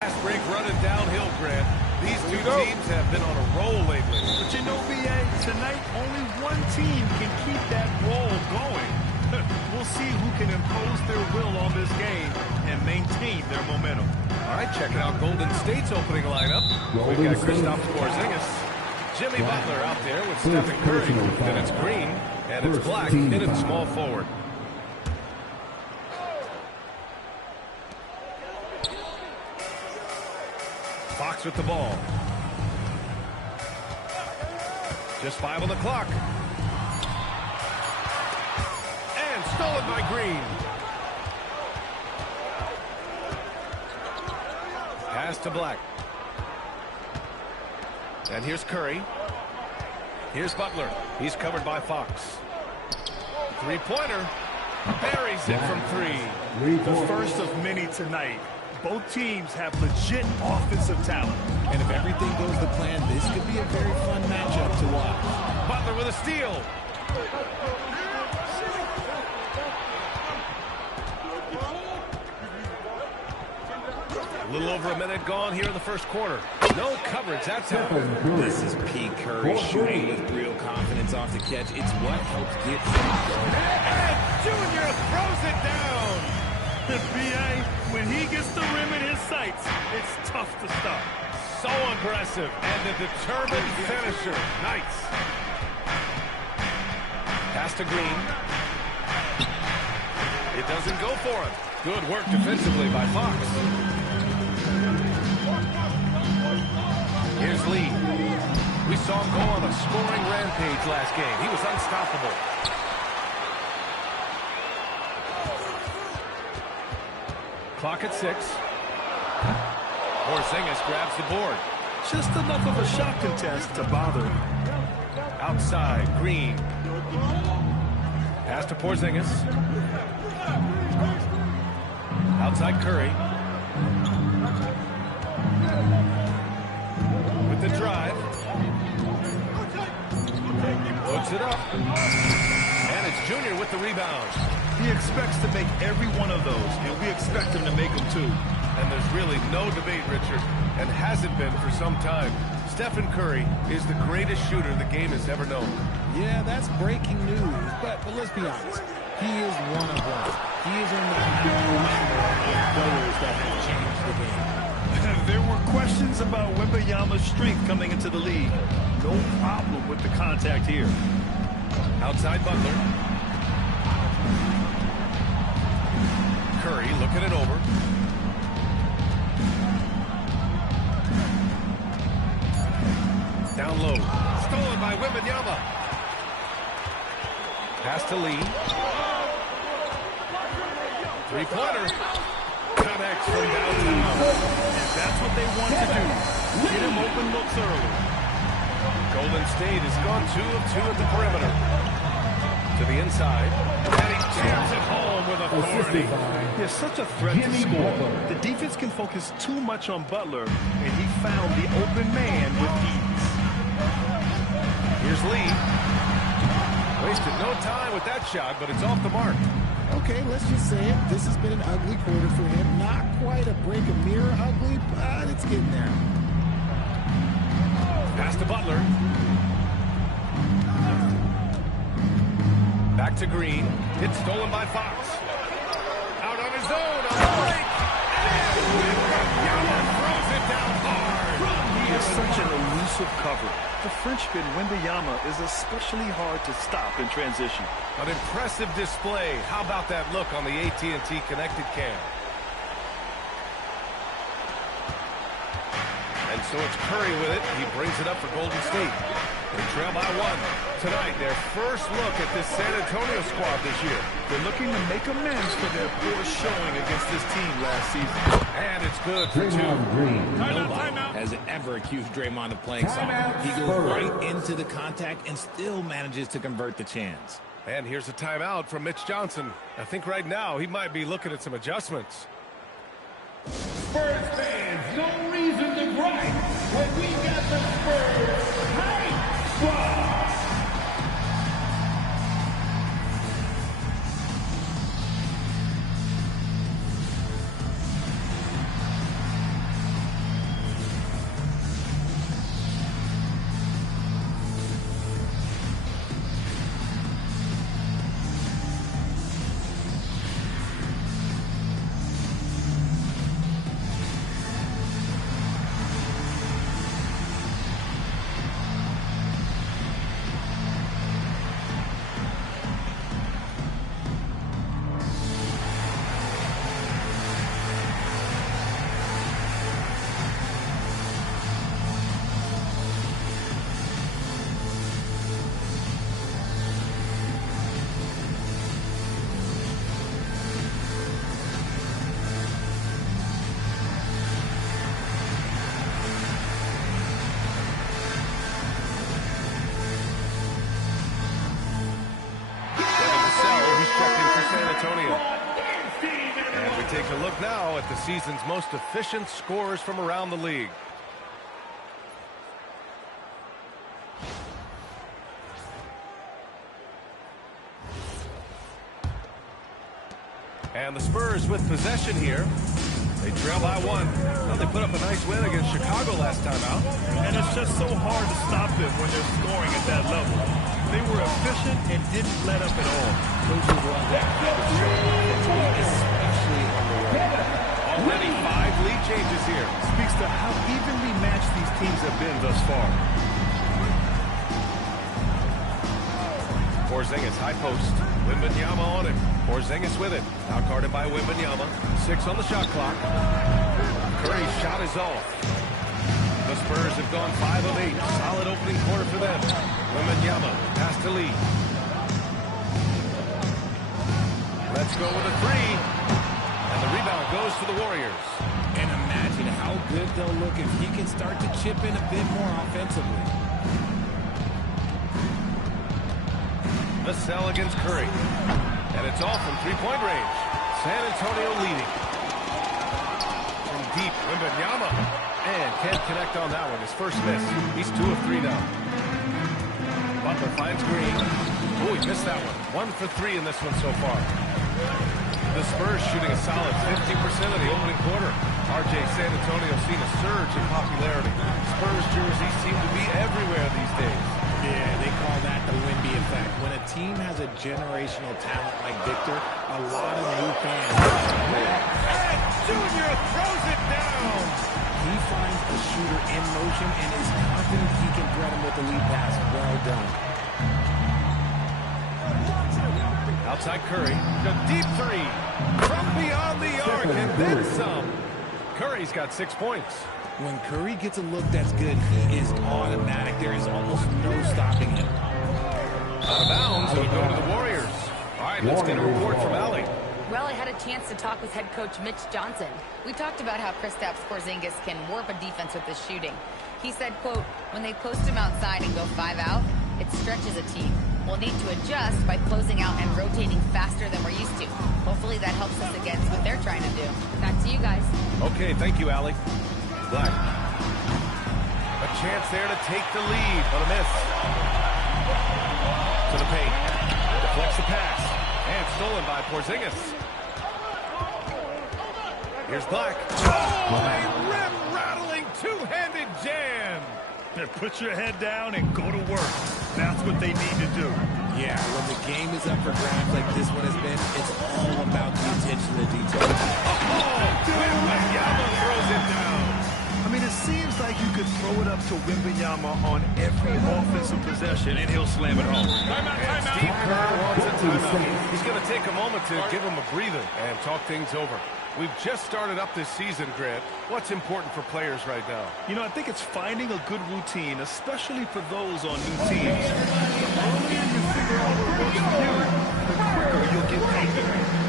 Fast break running downhill, Grant. These two teams have been on a roll lately. But you know, B.A., tonight only one team can keep that roll going. We'll see who can impose their will on this game and maintain their momentum. All right, checking out Golden State's opening lineup. We've got Kristaps Porzingis, Jimmy Butler out there with Stephen Curry. Then it's Green, and it's Black in at small forward. Fox with the ball. Just 5 on the clock. And stolen by Green. Pass to Black. And here's Curry. Here's Butler. He's covered by Fox. Three-pointer. Buries it from 3. The first of many tonight. Both teams have legit offensive talent. And if everything goes to plan, this could be a very fun matchup to watch. Butler with a steal. A little over a minute gone here in the first quarter. No coverage, that's how. This is P. Curry shooting with real confidence off the catch. It's what helps get him going. And Junior throws it down. B.A., when he gets the rim in his sights, it's tough to stop. So aggressive and a determined finisher. Nice. Pass to Green. It doesn't go for him. Good work defensively by Fox. Here's Lee. We saw him go on a scoring rampage last game. He was unstoppable. Clock at 6. Porzingis grabs the board. Just enough of a shot contest to bother him. Outside, Green. Pass to Porzingis. Outside, Curry. With the drive. Puts it up. And it's Junior with the rebound. He expects to make every one of those, and we expect him to make them too. And there's really no debate, Richard, and hasn't been for some time. Stephen Curry is the greatest shooter the game has ever known. Yeah, that's breaking news, but let's be honest. He is one of one. He is in the number of players that have changed the game. There were questions about Wembanyama's strength coming into the league. No problem with the contact here. Outside Butler. Curry looking it over. Down low. Stolen by Wembanyama. Pass to Lee. Three-pointer. Connects from downtown. And that's what they want to do. Get him open looks early. Golden State has gone 2 of 2 at the perimeter. To the inside. And he jams it home with authority. There's such a threat to score. The defense can focus too much on Butler, and he found the open man with ease. Here's Lee. Wasted no time with that shot, but it's off the mark. Okay, let's just say it. This has been an ugly quarter for him. Not quite a break a mirror ugly, but it's getting there. Pass to Butler. Back to Green. It's stolen by Fox. Out on his own on the break. And Wembanyama throws it down hard. He is such an elusive cover. The Frenchman Wembanyama is especially hard to stop in transition. An impressive display. How about that look on the AT&T connected cam? And so it's Curry with it. He brings it up for Golden State. They trail by 1. Tonight, their first look at this San Antonio squad this year. They're looking to make amends for their poor showing against this team last season. And it's good for 2. Nobody has ever accused Draymond of playing soft. He goes right into the contact and still manages to convert the chance. And here's a timeout from Mitch Johnson. I think right now he might be looking at some adjustments. Spurs fans, no reason to gripe when we got the Spurs hype squad. Antonio. And we take a look now at the season's most efficient scorers from around the league. And the Spurs with possession here. They trail by 1. Well, they put up a nice win against Chicago last time out. And it's just so hard to stop them when they're scoring at that level. They were efficient and didn't let up at all. Coaches love that kind of show offensively, especially on the road. Already 5 lead changes here. Speaks to how evenly matched these teams have been thus far. Porzingis, high post. Wembanyama on it. Porzingis with it. Now guarded by Wembanyama. 6 on the shot clock. Curry's shot is off. The Spurs have gone 5 of 8. Solid opening quarter for them. Wembanyama, pass to Lee. Let's go with a 3. And the rebound goes to the Warriors. And imagine how good they'll look if he can start to chip in a bit more offensively. Vassell against Curry. And it's off from 3-point range. San Antonio leading. From deep, Wembanyama. And can't connect on that one. His first miss. He's 2 of 3 now. Butler finds Green. Oh, he missed that one. 1 for 3 in this one so far. The Spurs shooting a solid 50% of the opening quarter. RJ, San Antonio seen a surge in popularity. Spurs jerseys seem to be everywhere these days. Yeah, they call that the Wemby effect. When a team has a generational talent like Victor, a lot of new fans. And Junior throws it down. He finds a shooter in motion and is confident he can thread him with the lead pass. Well done. Outside Curry, the deep 3 from beyond the arc and then some. Curry's got 6 points. When Curry gets a look that's good, he is automatic. There is almost no stopping him. Out of bounds, it'll go to the Warriors. All right, let's get a report from Allie. Well, I had a chance to talk with head coach Mitch Johnson. We talked about how Kristaps Porzingis can warp a defense with his shooting. He said, quote, when they post him outside and go 5 out, it stretches a team. We'll need to adjust by closing out and rotating faster than we're used to. Hopefully that helps us against what they're trying to do. Back to you guys. Okay, thank you, Allie. Black. A chance there to take the lead, but a miss. To the paint. Deflects the pass. And stolen by Porzingis. Here's Black. Oh, a rim-rattling two-handed jam. Put your head down and go to work. That's what they need to do. Yeah, when the game is up for grabs like this one has been, it's all about the attention to detail. Wembanyama throws it down. I mean, it seems like you could throw it up to Wembanyama on every offensive possession, and he'll slam it home. And Steve Kerr wants a timeout. He's going to take a moment to give him a breather and talk things over. We've just started up this season, Grant. What's important for players right now? You know, I think it's finding a good routine, especially for those on new teams. The earlier you figure out what works for you, the quicker you'll get paid.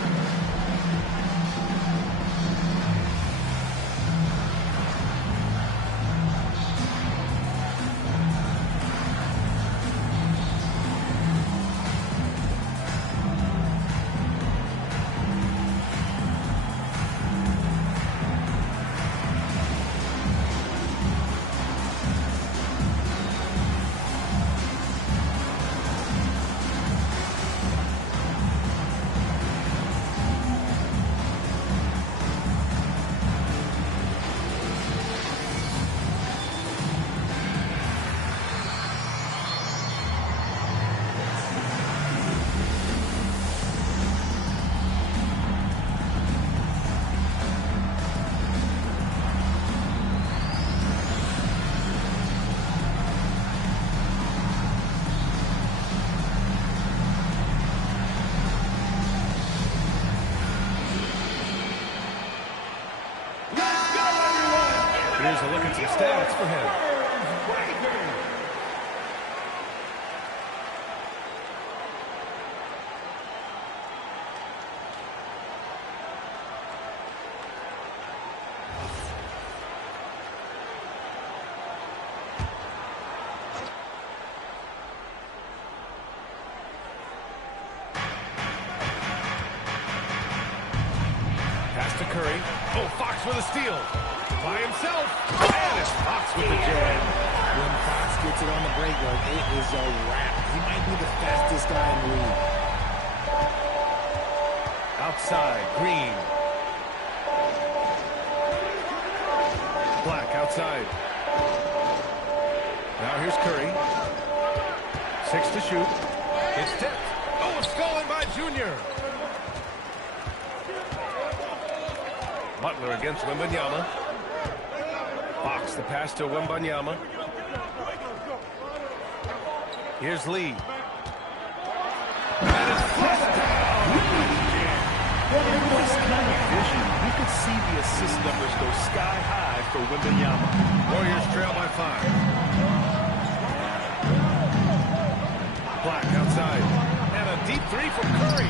Here's a look at some stats for him. Curry. Oh, Fox with a steal. By himself. And it's Fox with the jam. When Fox gets it on the break, it is a wrap. He might be the fastest guy in the league. Outside, Green. Black outside. Now here's Curry. 6 to shoot. It's tipped. Oh, stolen by Junior. Butler against Wembanyama. Fox the pass to Wembanyama. Here's Lee. And it's flushed down. In this kind of vision, you could see the assist numbers go sky high for Wembanyama. Warriors trail by 5. Black outside. And a deep 3 from Curry.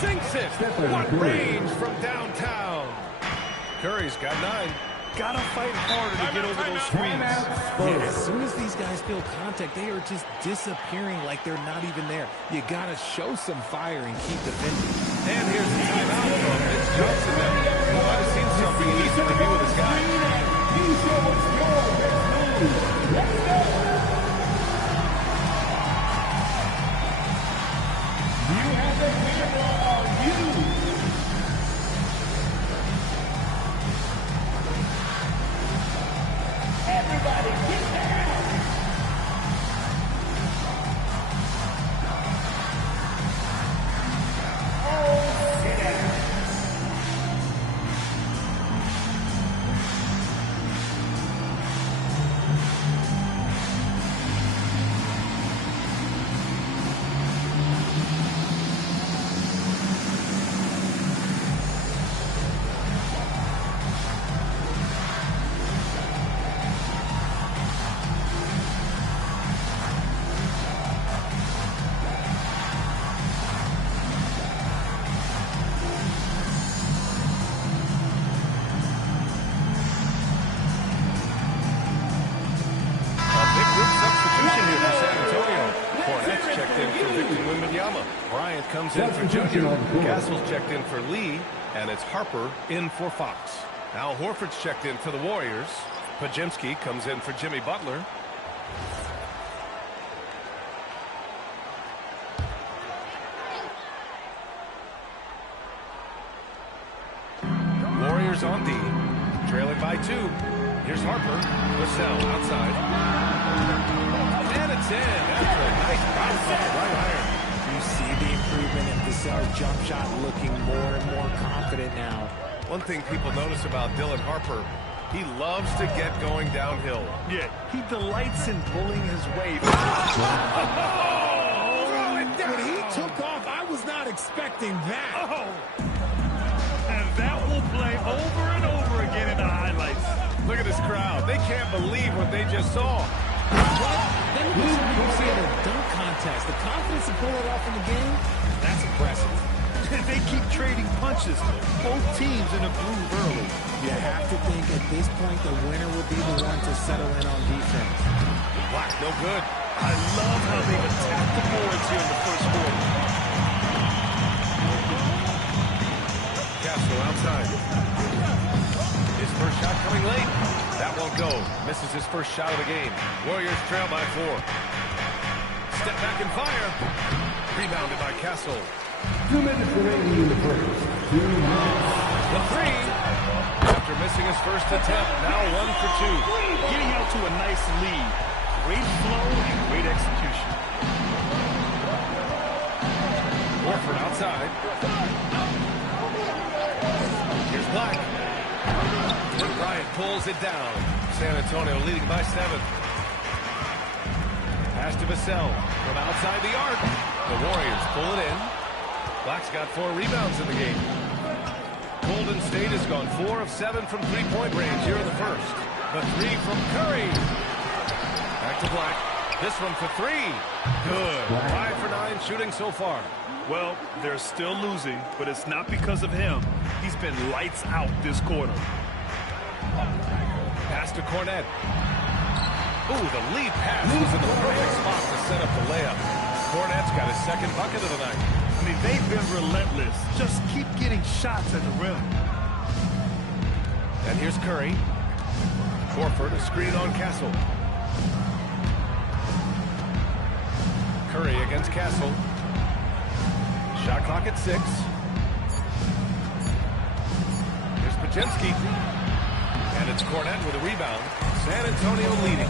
Sinks it. What range from downtown. Curry's got 9. Gotta fight harder to get over those screens. Yeah, as soon as these guys feel contact, they are just disappearing like they're not even there. You gotta show some fire and keep defending. And here's the timeout from Mitch Johnson. He might have seen something. He needs to be with his guy. Let's go. You have the camera on you. Everybody get down! Oh, sit down. Comes in for Junior. Castle's checked in for Lee, and it's Harper in for Fox. Al Horford's checked in for the Warriors. Pajemski comes in for Jimmy Butler. Warriors on D, trailing by 2. Here's Harper. Vassell outside. And it's in. That's a nice bounce on the right iron. You see the improvement in Vassell's jump shot, looking more and more confident now. One thing people notice about Dylan Harper, he loves to get going downhill. Yeah, he delights in bullying his way. When he took off, I was not expecting that. Oh! And that will play over and over again in the highlights. Look at this crowd. They can't believe what they just saw. Then you see in a dunk contest, the confidence to pull it off in the game, that's impressive. They keep trading punches. Both teams in a groove early. You have to think at this point the winner will be the one to settle in on defense. Black, no good. I love how they've attacked the boards here in the first quarter. Castle outside. His first shot coming late. That won't go. Misses his first shot of the game. Warriors trail by 4. Step back and fire. Rebounded by Castle. 2 minutes remaining in the first. 2 minutes. The 3. After missing his first attempt, now 1 for 2. Getting out to a nice lead. Great flow and great execution. Horford outside. Here's Black. Bryant pulls it down. San Antonio leading by 7. Pass to Vassell from outside the arc. The Warriors pull it in. Black's got 4 rebounds in the game. Golden State has gone 4 of 7 from three-point range here in the first. The 3 from Curry. Back to Black. This one for 3. Good. 5 for 9 shooting so far. Well, they're still losing, but it's not because of him. He's been lights out this quarter. Pass to Cornette. Ooh, the lead pass was in the perfect spot to set up the layup. Cornette's got his second bucket of the night. I mean, they've been relentless. Just keep getting shots at the rim. And here's Curry. Horford, a screen on Castle. Curry against Castle. Shot clock at 6. Here's Pajemski. And it's Cornette with a rebound. San Antonio leading.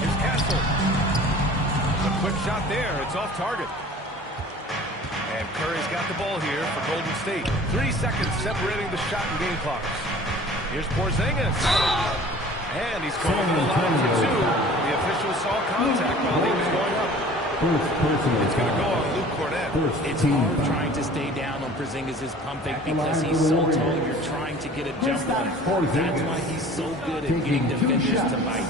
Here's Castle. A quick shot there. It's off target. And Curry's got the ball here for Golden State. 3 seconds separating the shot and game clocks. Here's Porzingis. And he's going to the line for 2. The official saw contact while he was going up. It's going to go on Luke Cornette. It's hard trying to stay down on Porzingis' pump fake because he's so tall. You're trying to get a jump on him. That's why he's so good at getting defenders to bite.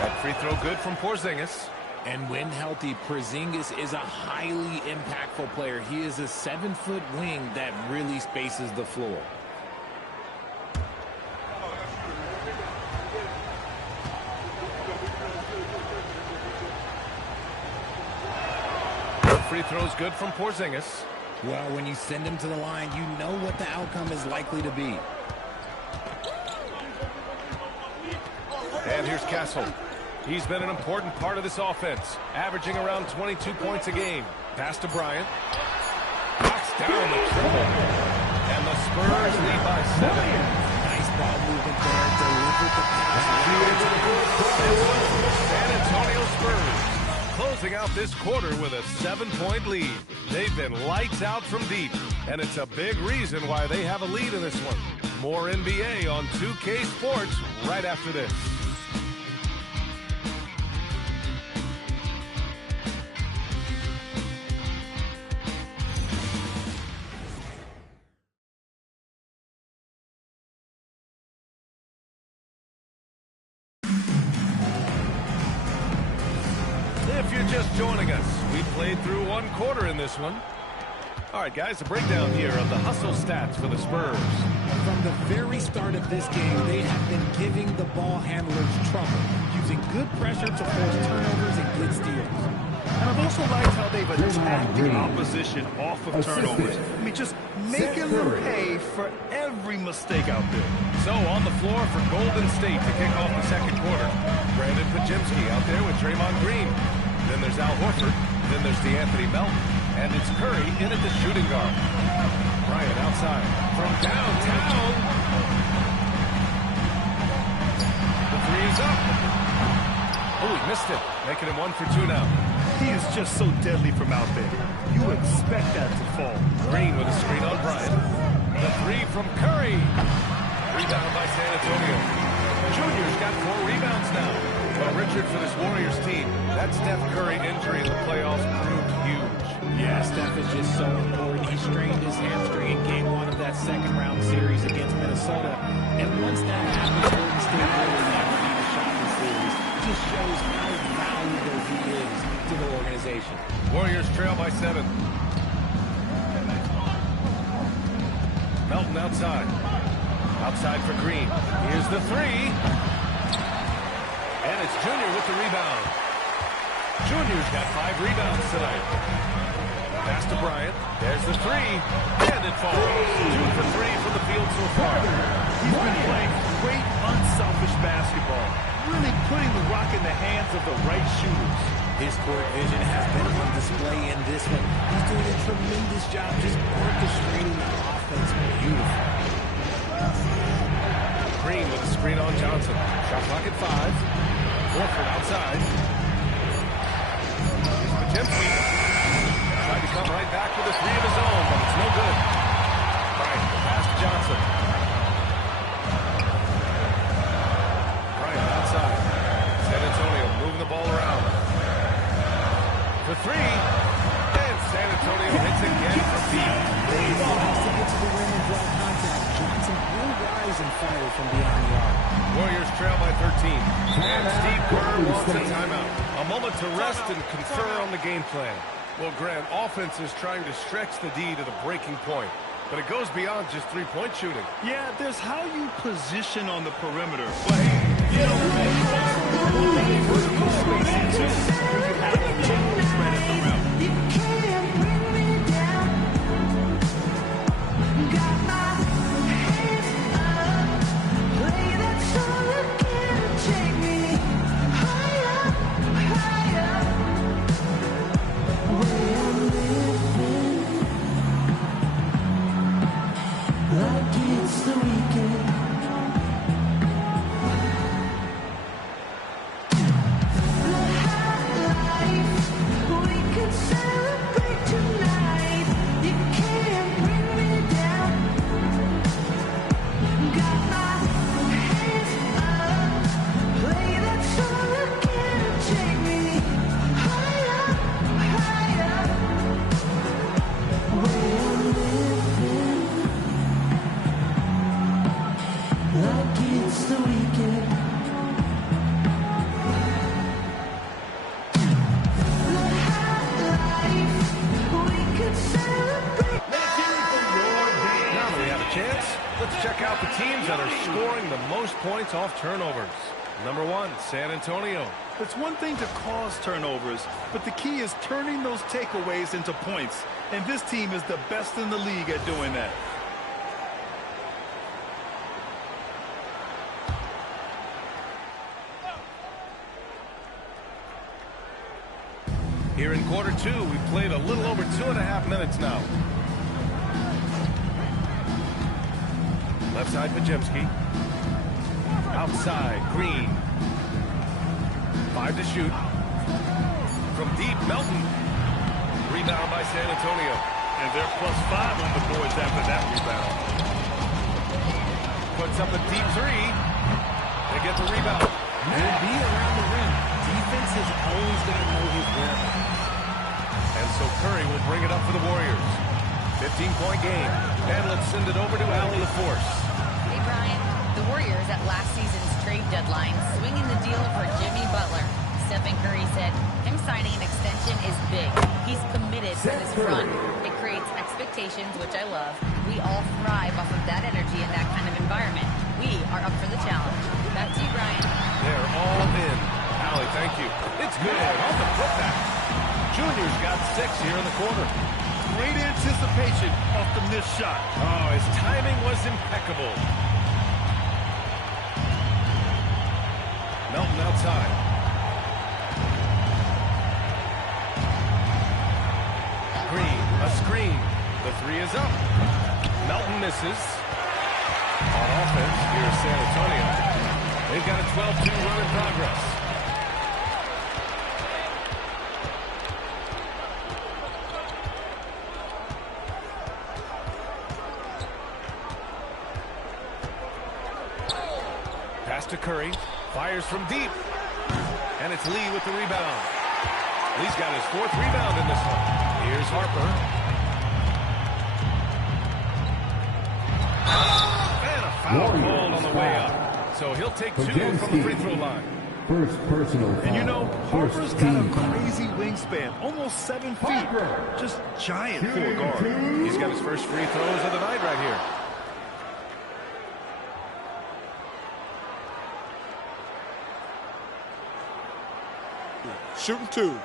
That free throw good from Porzingis. And when healthy, Porzingis is a highly impactful player. He is a 7-foot wing that really spaces the floor. Free throw's good from Porzingis. Well, when you send him to the line, you know what the outcome is likely to be. And here's Castle. He's been an important part of this offense, averaging around 22 points a game. Pass to Bryant. Knocks down the triple. And the Spurs lead by 7. Nice ball movement there. Delivered the pass. San Antonio Spurs closing out this quarter with a 7-point lead. They've been lights out from deep, and it's a big reason why they have a lead in this one. More NBA on 2K Sports right after this. If you're just joining us, we played through 1 quarter in this one. All right, guys, a breakdown here of the hustle stats for the Spurs. From the very start of this game, they have been giving the ball handlers trouble, using good pressure to force turnovers and good steals. And I've also liked how they've attacked the opposition off of turnovers. I mean, just making them pay for every mistake out there. So on the floor for Golden State to kick off the second quarter. Brandon Pajemski out there with Draymond Green. Then there's Al Horford. Then there's DeAnthony Melton. And it's Curry in at the shooting guard. Bryant outside from downtown. The 3 is up. Oh, he missed it. Making him 1 for 2 now. He is just so deadly from out there. You expect that to fall. Green with a screen on Bryant. The 3 from Curry. Rebound by San Antonio. Junior's got 4 rebounds now. Well, Richard, for this Warriors team, that Steph Curry injury in the playoffs proved huge. Yeah, Steph is just so important. He strained his hamstring in Game 1 of that second-round series against Minnesota. And once that happened, Golden State really never need a shot in the series. It just shows how valuable he is to the organization. Warriors trail by 7. Melton outside. Outside for Green. Here's the 3. And it's Junior with the rebound. Junior's got 5 rebounds tonight. Pass to Bryant. There's the 3. And it falls. 2 for 3 from the field so far. He's been playing great, unselfish basketball. Really putting the rock in the hands of the right shooters. His court vision has been on display in this one. He's doing a tremendous job just orchestrating the offense beautifully. Green with a screen on Johnson. Shot clock at 5. Horford outside. Here's Pajemski. Tried to come right back with a 3 of his own, but it's no good. Bryant, the pass to Johnson. Bryant outside. San Antonio moving the ball around. For 3. And San Antonio hits again from deep. He wants to get to the rim and draw contact. Johnson will rise and fire from beyond the arc. Warriors trail by 13. And Steve Kerr wants a timeout. A moment to rest and confer on the game plan. Well, Grant, offense is trying to stretch the D to the breaking point. But it goes beyond just 3-point shooting. Yeah, there's how you position on the perimeter. But hey, You know, one thing vertical spacing too. We can have a general threat at the rim. You can't bring me down. Got my hands up. Play that song again. Take me higher, higher. Where I'm living, like it's the weekend. We can celebrate tonight. You can't bring me down. Got my hands up. Play that song again. Take me higher, higher. Where I'm living, like it's the weekend. Now that we have a chance, let's check out the teams that are scoring the most points off turnovers. Number 1, San Antonio. It's one thing to cause turnovers, but the key is turning those takeaways into points. And this team is the best in the league at doing that. Here in quarter 2, we've played a little over 2.5 minutes now. Left side, Pajemski. Outside, Green. 5 to shoot. From deep, Melton. Rebound by San Antonio. And they're +5 on the boards after that rebound. Puts up a deep 3. They get the rebound. And be around the rim. Defense has always got to know his whereabouts. And so Curry will bring it up for the Warriors. 15-point game. And let's send it over to Allen LaForce. Hey, Brian. The Warriors at last season's trade deadline swinging the deal for Jimmy Butler. Stephen Curry said him signing an extension is big. He's committed for this run. It creates expectations, which I love. We all thrive off of that energy and that kind of environment. We are up for the challenge. Back to you, Brian. They're all in. Allie, thank you. It's good. On the putback. Junior's got 6 here in the quarter. Great anticipation off the missed shot. Oh, his timing was impeccable. Melton outside. Green, a screen. The 3 is up. Melton misses. On offense, here's San Antonio. They've got a 12-2 run in progress. Pass to Curry. Fires from deep. And it's Lee with the rebound. Lee's got his 4th rebound in this one. Here's Harper. And a foul called on the way up. So he'll take 2 from the free throw line. First personal foul. And you know, First Harper's got a team foul. crazy wingspan, almost 7 feet. Just giant for a guard. He's got his first free throws of the night right here. Shooting 2.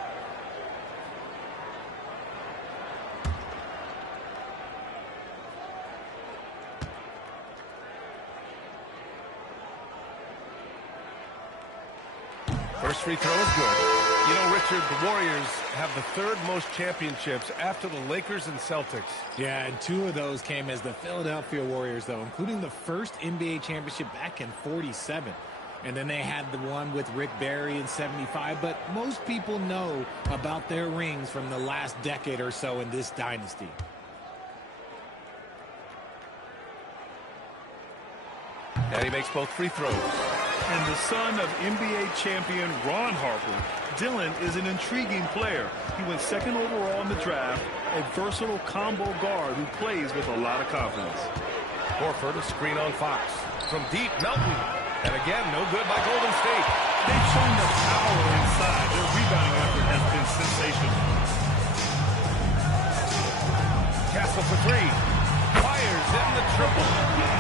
First free throw is good. You know, Richard, the Warriors have the 3rd most championships after the Lakers and Celtics. Yeah, and 2 of those came as the Philadelphia Warriors, though, including the first NBA championship back in '47. And then they had the one with Rick Barry in '75. But most people know about their rings from the last decade or so in this dynasty. And he makes both free throws. And the son of NBA champion Ron Harper, Dylan is an intriguing player. He went 2nd overall in the draft, a versatile combo guard who plays with a lot of confidence. Horford, a screen on Fox. From deep, Melton. And again, no good by Golden State. They've shown the power inside. Their rebounding effort has been sensational. Castle for 3. Fires in the triple.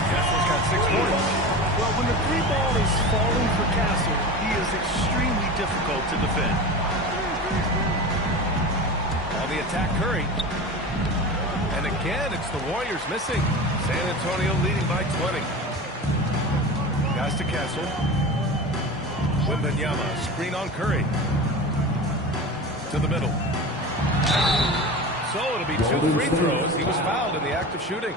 Castle's got 6 points. Well, When the three ball is falling for Castle, he is extremely difficult to defend. On the attack, Curry. And again, it's the Warriors missing. San Antonio leading by 20. Guys to Castle. Wembanyama, screen on Curry. To the middle. So it'll be 2 free throws. He was fouled in the act of shooting.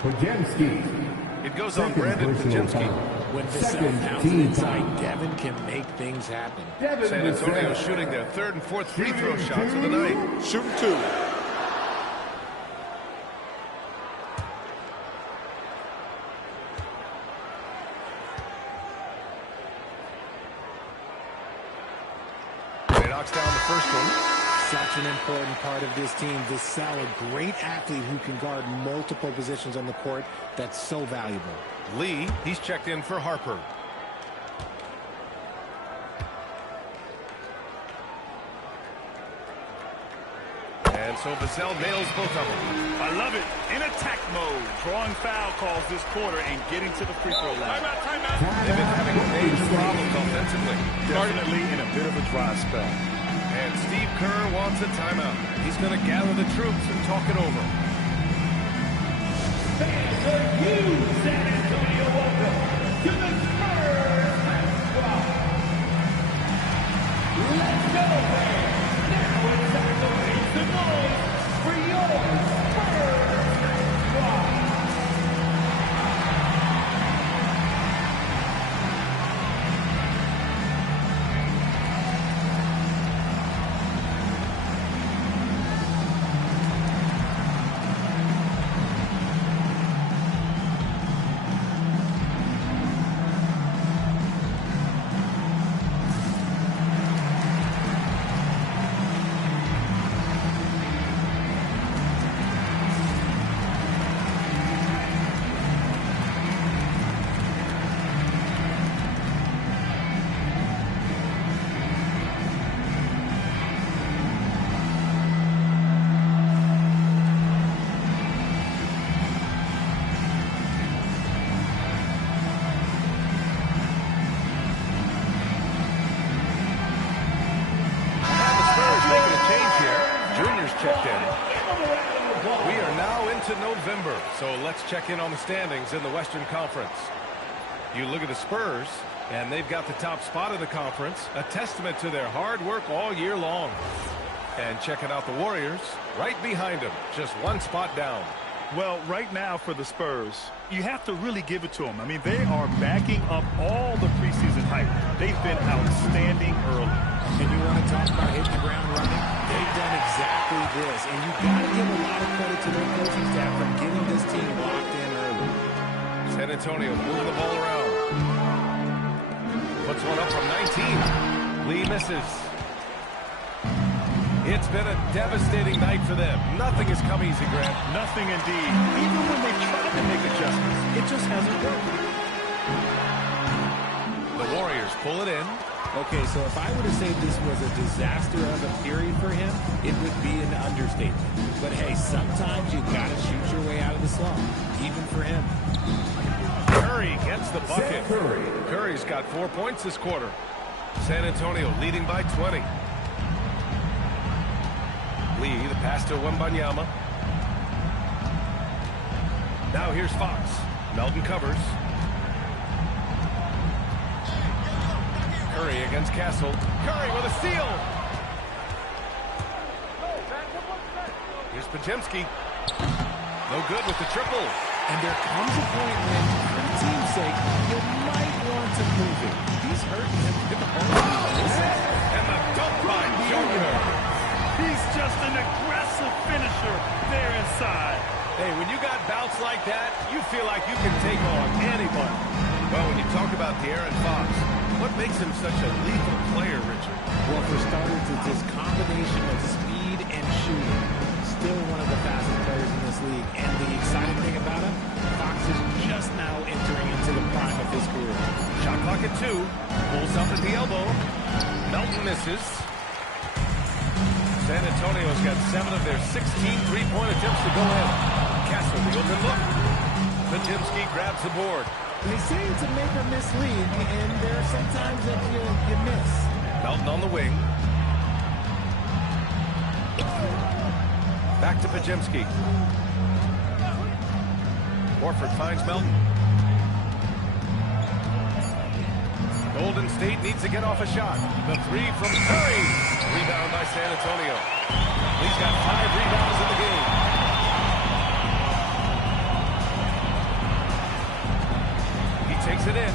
It goes on Brandon Gsw. When Vassell pounds it inside, Devin can make things happen. San Antonio shooting their 3rd and 4th free throw shots of the night. Shooting 2. He knocks down the first one. Such an important part of this team. Vassell, a great athlete who can guard multiple positions on the court. That's so valuable. Lee, he's checked in for Harper. And so Vassell nails both of them. I love it. In attack mode, drawing foul calls this quarter and getting to the free throw line. Timeout. They've been having major problems offensively. Definitely in a bit of a dry spell. And Steve Kerr wants a timeout. He's going to gather the troops and talk it over. Fans are huge, San Antonio. Welcome to the Spurs High Squad. Let's go, fans. Now it's time to make some noise for your Spurs High Squad. Checked in. We are now into November, so let's check in on the standings in the Western Conference. You look at the Spurs, and they've got the top spot in the conference, a testament to their hard work all year long. And checking out the Warriors, right behind them, just one spot down. Well, right now for the Spurs, you have to really give it to them. I mean, they are backing up all the preseason hype. They've been outstanding early. And you want to talk about hitting the ground running? They've done exactly this. And you've got to give a lot of credit to their coaching staff for getting this team locked in early. San Antonio moving the ball around. Puts one up from 19. Lee misses. It's been a devastating night for them. Nothing has come easy, Grant. Nothing indeed. Even when they tried to make adjustments, it just hasn't worked. The Warriors pull it in. Okay, so if I were to say this was a disaster of a period for him, it would be an understatement. But hey, sometimes you've got to shoot your way out of the slump, even for him. Curry gets the bucket. Curry's got 4 points this quarter. San Antonio leading by 20. Lee, the pass to Wembanyama. Now here's Fox. Melton covers. Curry against Castle. Curry with a steal. Here's Gsw. No good with the triple. And there comes a point when, for the team's sake, you might want to move it. He's hurting him in the hole. And the dunk by Junior. He's just an aggressive finisher there inside. Hey, when you got bouts like that, you feel like you can take on anybody. Well, when you talk about De'Aaron Fox, what makes him such a lethal player, Richard? Well, for starters, it's his combination of speed and shooting. Still one of the fastest players in this league. And the exciting thing about him, Fox is just now entering into the prime of his career. Shot clock at 2. Pulls up at the elbow. Melton misses. San Antonio's got 7 of their 16 three-point attempts to go in. Castle, the open look. Gsw grabs the board. They say it's a make or miss league, and there are some times that you miss. Melton on the wing. Back to Pajemski. Horford finds Melton. Golden State needs to get off a shot. The three from Curry. Rebound by San Antonio. He's got 5 rebounds in the game. He takes it in.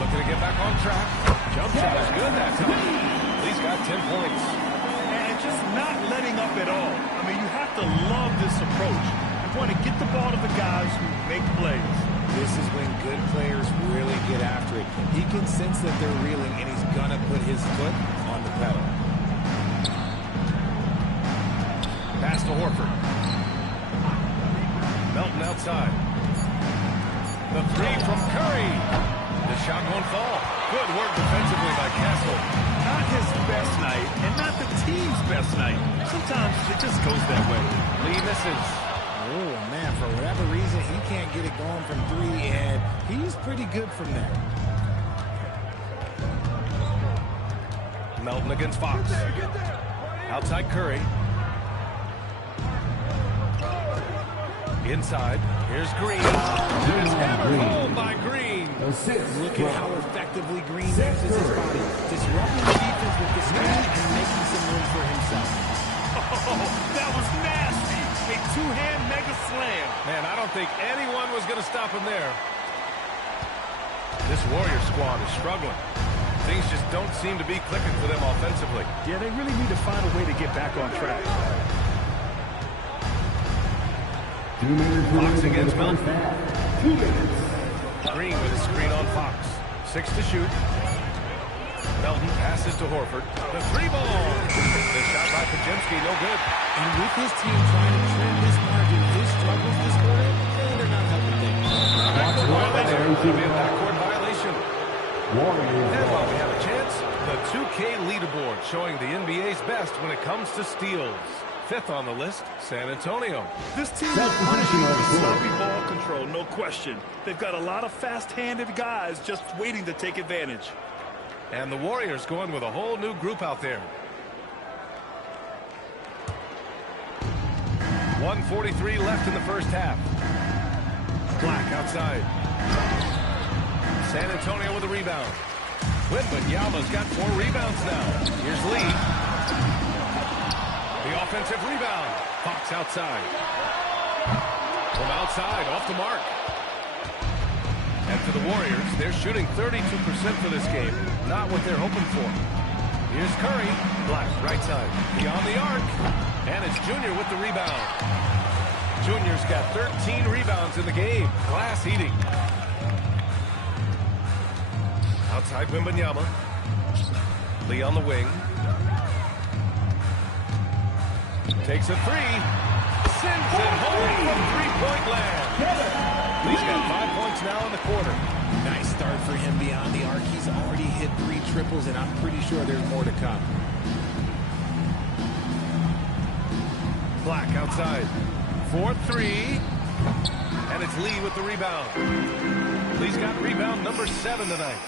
Looking to get back on track. Jump shot is good that time. He's got 10 points. And just not letting up at all. I mean, you have to love this approach. You want to get the ball to the guys who make plays. This is when good players really get after it. He can sense that they're reeling, and he's going to put his foot on the pedal. Pass to Horford. Melton outside. The three from Curry. The shot won't fall. Good work defensively by Castle. Not his best night, and not the team's best night. Sometimes it just goes that way. Lee misses. Oh, man, for whatever reason, he can't get it going from 3, and he's pretty good from there. Melton against Fox. Outside Curry. Inside. Here's Green. It's hammered home by Green. Look at how effectively Green uses his body, disrupting the defense with the screen and making some room for himself. Oh, that was nasty. A two-hand mega slam. Man, I don't think anyone was going to stop him there. This Warrior squad is struggling. Things just don't seem to be clicking for them offensively. Yeah, they really need to find a way to get back on track. Fox against Melton. Green with a screen on Fox. 6 to shoot. Melton passes to Horford. The 3-ball. The shot by Pajemski, no good. And with his team trying to trim this margin, his struggles this quarter, they're not helping things. There's going to be a backcourt violation. And while we have a chance, the 2K leaderboard showing the NBA's best when it comes to steals. 5th on the list, San Antonio. This team is punishing for sloppy ball control, no question. They've got a lot of fast-handed guys just waiting to take advantage. And the Warriors going with a whole new group out there. 1:43 left in the first half. Black outside. San Antonio with a rebound. Wembanyama's got 4 rebounds now. Here's Lee. The offensive rebound. Fox outside. From outside, off the mark. And for the Warriors, they're shooting 32% for this game. Not what they're hoping for. Here's Curry. Black, right side. Beyond the arc. And it's Junior with the rebound. Junior's got 13 rebounds in the game. Glass eating. Outside Wembanyama. Lee on the wing. Takes a 3. Sends it home from 3-point land. Lee's got 5 points now in the quarter. Nice start for him beyond the arc. He's already hit 3 triples, and I'm pretty sure there's more to come. Black outside. 4-3. And it's Lee with the rebound. Lee's got rebound number 7 tonight.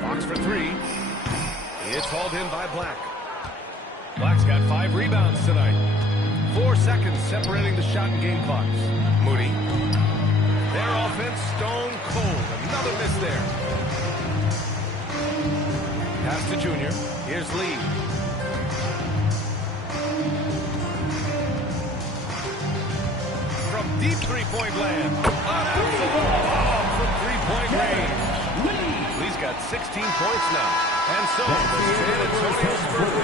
Fox for 3. It's hauled in by Black. Black's got 5 rebounds tonight. 4 seconds separating the shot and game clocks. Moody. Their offense stone cold. Another miss there. Pass to Junior. Here's Lee. From deep 3-point land. An absolute bomb from 3-point range. Lee's got 16 points now. And so the San Antonio Spurs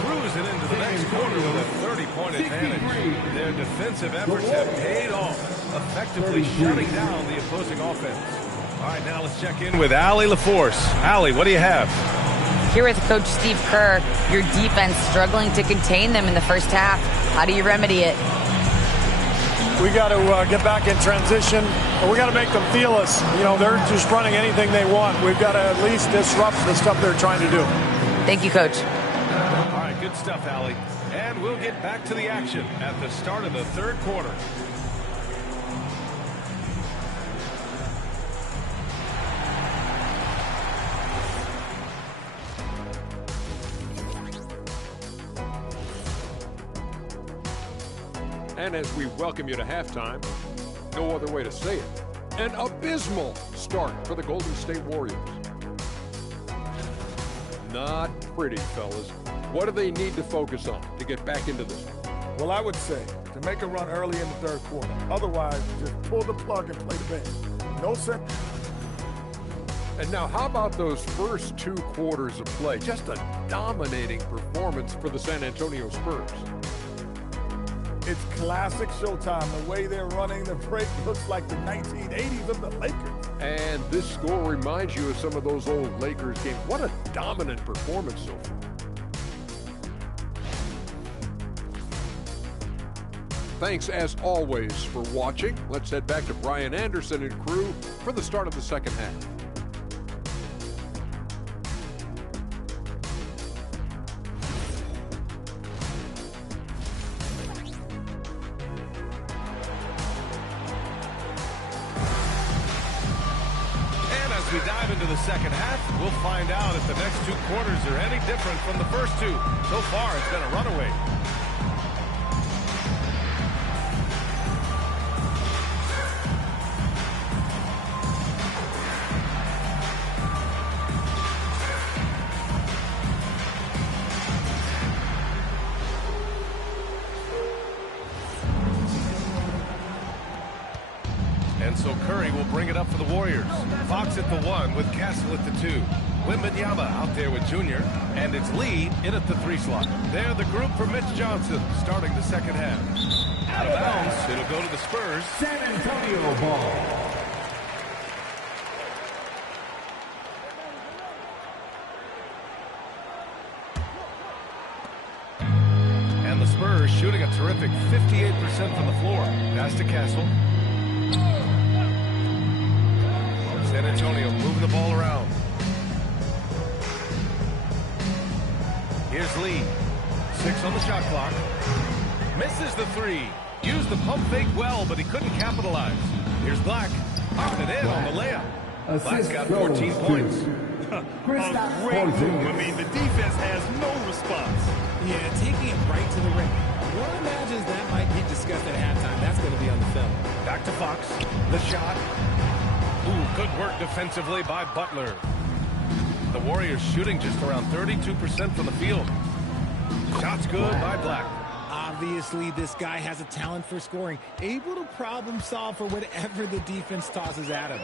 cruising into the next quarter with a 30-point advantage. Their defensive efforts have paid off, effectively shutting down the opposing offense. All right, now let's check in with Allie LaForce. Allie, what do you have? Here with Coach Steve Kerr, your defense struggling to contain them in the first half. How do you remedy it? We got to get back in transition. We got to make them feel us. You know, they're just running anything they want. We've got to at least disrupt the stuff they're trying to do. Thank you, Coach. All right, good stuff, Allie. And we'll get back to the action at the start of the third quarter. And as we welcome you to halftime, no other way to say it, an abysmal start for the Golden State Warriors. Not pretty, fellas. What do they need to focus on to get back into this one? Well, I would say to make a run early in the third quarter. Otherwise, just pull the plug and play the bench. No sense. And now, how about those first 2 quarters of play? Just a dominating performance for the San Antonio Spurs. It's classic Showtime. The way they're running the break looks like the 1980s of the Lakers. And this score reminds you of some of those old Lakers games. What a dominant performance so far. Thanks, as always, for watching. Let's head back to Brian Anderson and crew for the start of the second half. As we dive into the second half, we'll find out if the next 2 quarters are any different from the first 2. So far, it's been a runaway. And so Curry will bring it up for the Warriors. Fox at the 1 with Castle at the 2. Wembanyama out there with Junior. And it's Lee in at the 3 slot. They're the group for Mitch Johnson starting the second half. Out of bounds. It'll go to the Spurs. San Antonio ball. And the Spurs shooting a terrific 58% from the floor. Pass to Castle. San Antonio moving the ball around. Here's Lee. 6 on the shot clock. Misses the 3. Used the pump fake well, but he couldn't capitalize. Here's Black. Popping it in on the layup. Black's got 14 points. A great move. I mean, the defense has no response. Yeah, taking it right to the rim. One imagines that might be discussed at halftime. That's going to be on the film. Back to Fox. The shot. Ooh, good work defensively by Butler. The Warriors shooting just around 32% from the field. Shots good by Black. Obviously, this guy has a talent for scoring, able to problem solve for whatever the defense tosses at him.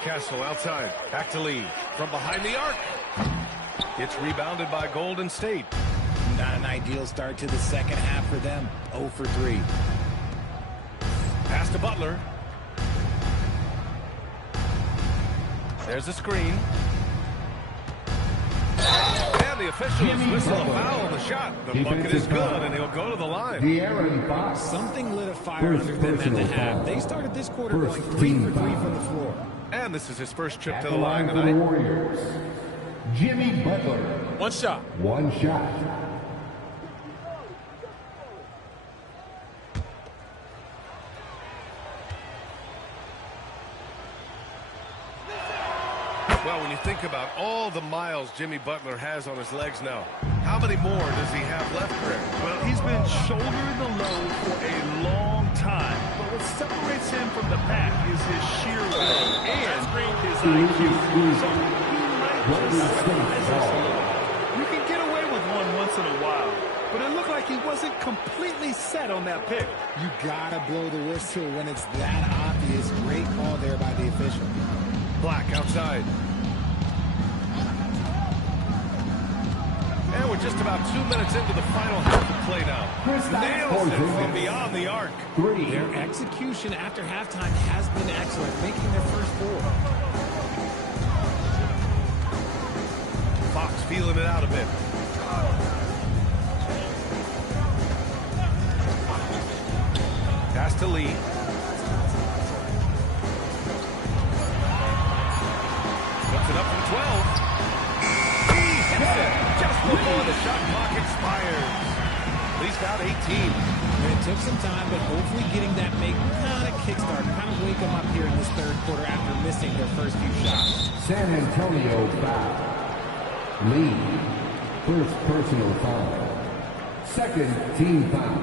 Castle outside. Back to Lee. From behind the arc. It's rebounded by Golden State. Not an ideal start to the second half for them. 0 for 3. Pass to Butler. There's a screen. And the officials whistle a foul on the shot. The bucket is good, and he'll go to the line. Something lit a fire under them at the half. They started this quarter going 3 for 3 from the floor. And this is his first trip to the line tonight. Warriors. Jimmy Butler. One shot. One shot. Well, when you think about all the miles Jimmy Butler has on his legs now, how many more does he have left, Greg? Well, he's been shouldering the load for a long time. But what separates him from the pack is his sheer will and his IQ. So he might just surprise us a little. You can get away with one once in a while, but it looked like he wasn't completely set on that pick. You gotta blow the whistle when it's that obvious. Great call there by the official. Black outside. And we're just about 2 minutes into the final half of play now. Nails it from beyond the arc. Their execution after halftime has been excellent, making their first 4. Fox feeling it out a bit. Pass to Lee. Puts it up from 12. He hits it just before the shot clock expires. Lee's got 18. It took some time, but hopefully getting that make kind of kickstart, kind of wake them up here in this third quarter after missing their first few shots. San Antonio foul. Lee. First personal foul. Second team foul.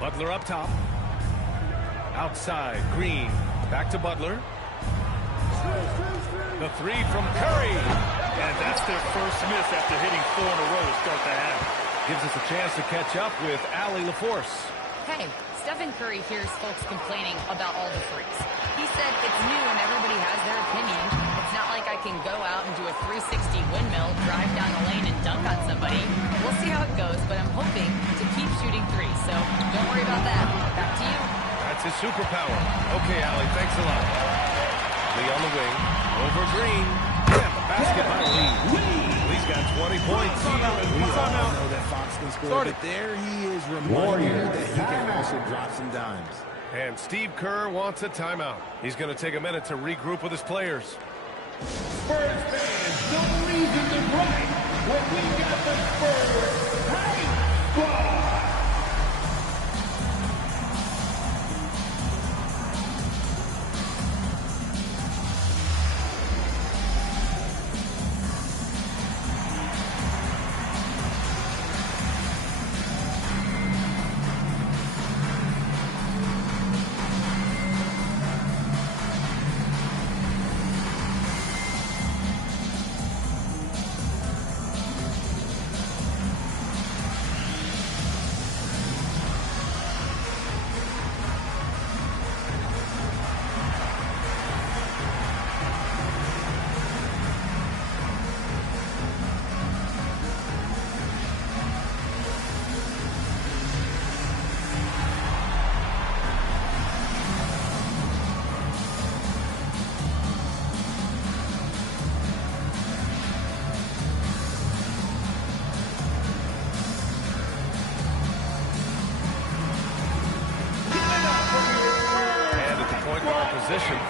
Butler up top. Outside, Green. Back to Butler. The three from Curry. And that's their first miss after hitting 4 in a row to start the half. Gives us a chance to catch up with Allie LaForce. Hey, Stephen Curry hears folks complaining about all the threes. He said it's new and everybody has their opinion. It's not like I can go out and do a 360 windmill, drive down the lane, and dunk on somebody. We'll see how it goes, but I'm hoping to keep shooting threes, so don't worry about that. Back to you. That's his superpower. Okay, Allie, thanks a lot. Lee on the wing. Over Green. And the basket by Lee. Lee's got 20 points. We all know that Fox can score, but there he is reminding you that he can also drop some dimes. And Steve Kerr wants a timeout. He's going to take a minute to regroup with his players. Spurs fans, no reason to gripe when we got the Spurs hype squad.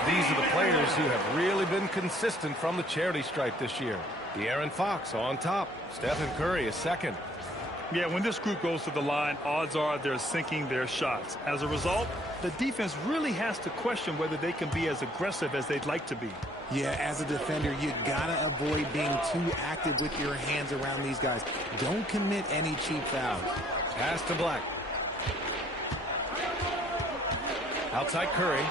These are the players who have really been consistent from the charity stripe this year. De'Aaron Fox on top. Stephen Curry is second. Yeah, when this group goes to the line, odds are they're sinking their shots. As a result, the defense really has to question whether they can be as aggressive as they'd like to be. Yeah, as a defender, you gotta avoid being too active with your hands around these guys. Don't commit any cheap fouls. Pass to Black. Outside Curry.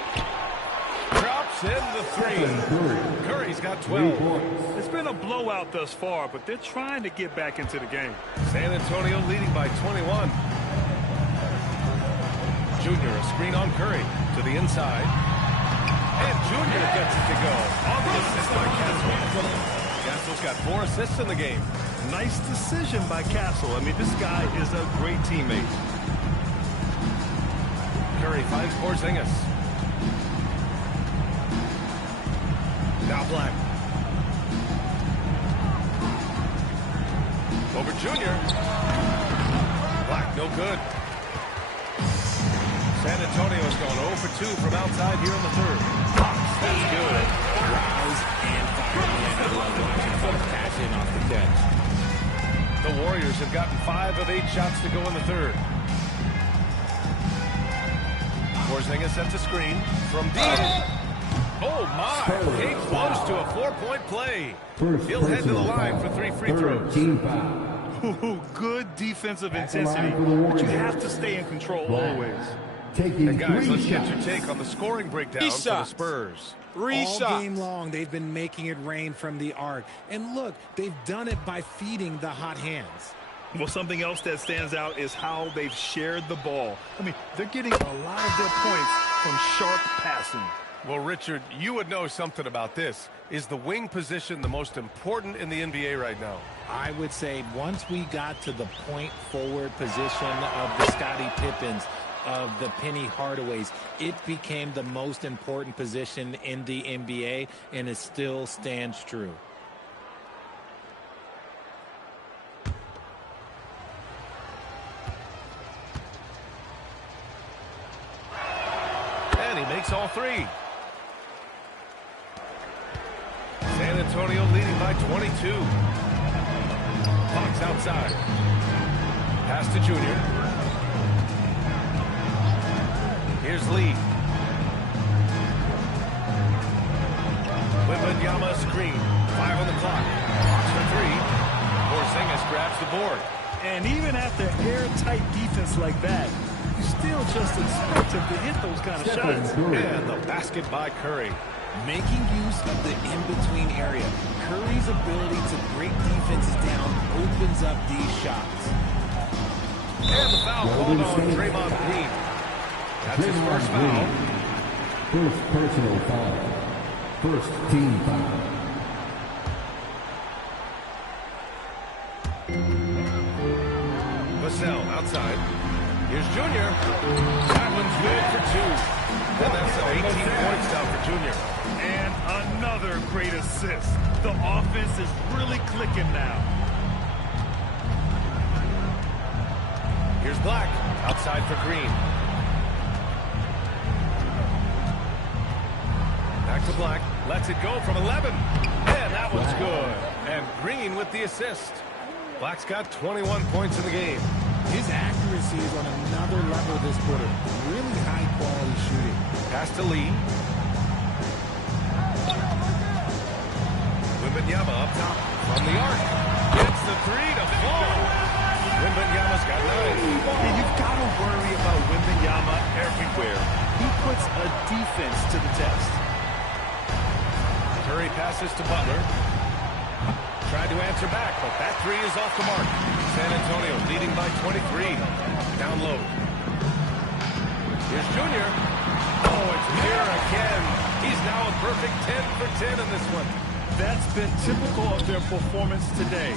Drops in the three. Curry's got 12. It's been a blowout thus far, but they're trying to get back into the game. San Antonio leading by 21. Junior, a screen on Curry to the inside. And Junior gets it to go. On the assist by Castle. Castle's got 4 assists in the game. Nice decision by Castle. I mean, this guy is a great teammate. Curry finds Porzingis. Now Black. Over Junior. Black, no good. San Antonio's gone 0 for 2 from outside here in the third. That's good. Rise and fire. I love watching folks cash in off the catch. The Warriors have gotten 5 of 8 shots to go in the third. Porzingis sets a screen from deep. Oh, my. Game close to a 4-point play. He'll head to the line for 3 free throws. Ooh, good defensive intensity, but you have to stay in control always. And guys, let's get your take on the scoring breakdown for the Spurs. All game long, they've been making it rain from the arc. And look, they've done it by feeding the hot hands. Well, something else that stands out is how they've shared the ball. I mean, they're getting a lot of their points from sharp passing. Well, Richard, you would know something about this. Is the wing position the most important in the NBA right now? I would say once we got to the point forward position of the Scottie Pippens, of the Penny Hardaways, it became the most important position in the NBA, and it still stands true. And he makes all 3. San Antonio leading by 22. Fox outside. Pass to Junior. Here's Lee. Wembanyama screen. 5 on the clock. Hawks for 3. Porzingis grabs the board. And even after airtight defense like that, you still just expect him to hit those kind of shots. And the basket by Curry. Making use of the in-between area. Curry's ability to break defenses down opens up these shots. And the foul called on Draymond Green. That's his first foul. First personal foul. First team foul. Vassell outside. Here's Junior. That one's good for 2. And that's 18 points down for Junior. And another great assist. The offense is really clicking now. Here's Black outside for Green. Back to Black. Lets it go from 11. And that one's good. And Green with the assist. Black's got 21 points in the game. His accuracy is on another level this quarter. Really high-quality shooting. Pass to Lee. Wembanyama up top from the arc. Gets the 3 to fall. Wembanyama's got 9. And you've got to worry about Wembanyama everywhere. He puts a defense to the test. Curry passes to Butler. Tried to answer back, but that 3 is off the mark. San Antonio leading by 23. Down low. Here's Junior. Oh, it's Muir again. He's now a perfect 10 for 10 in this one. That's been typical of their performance today.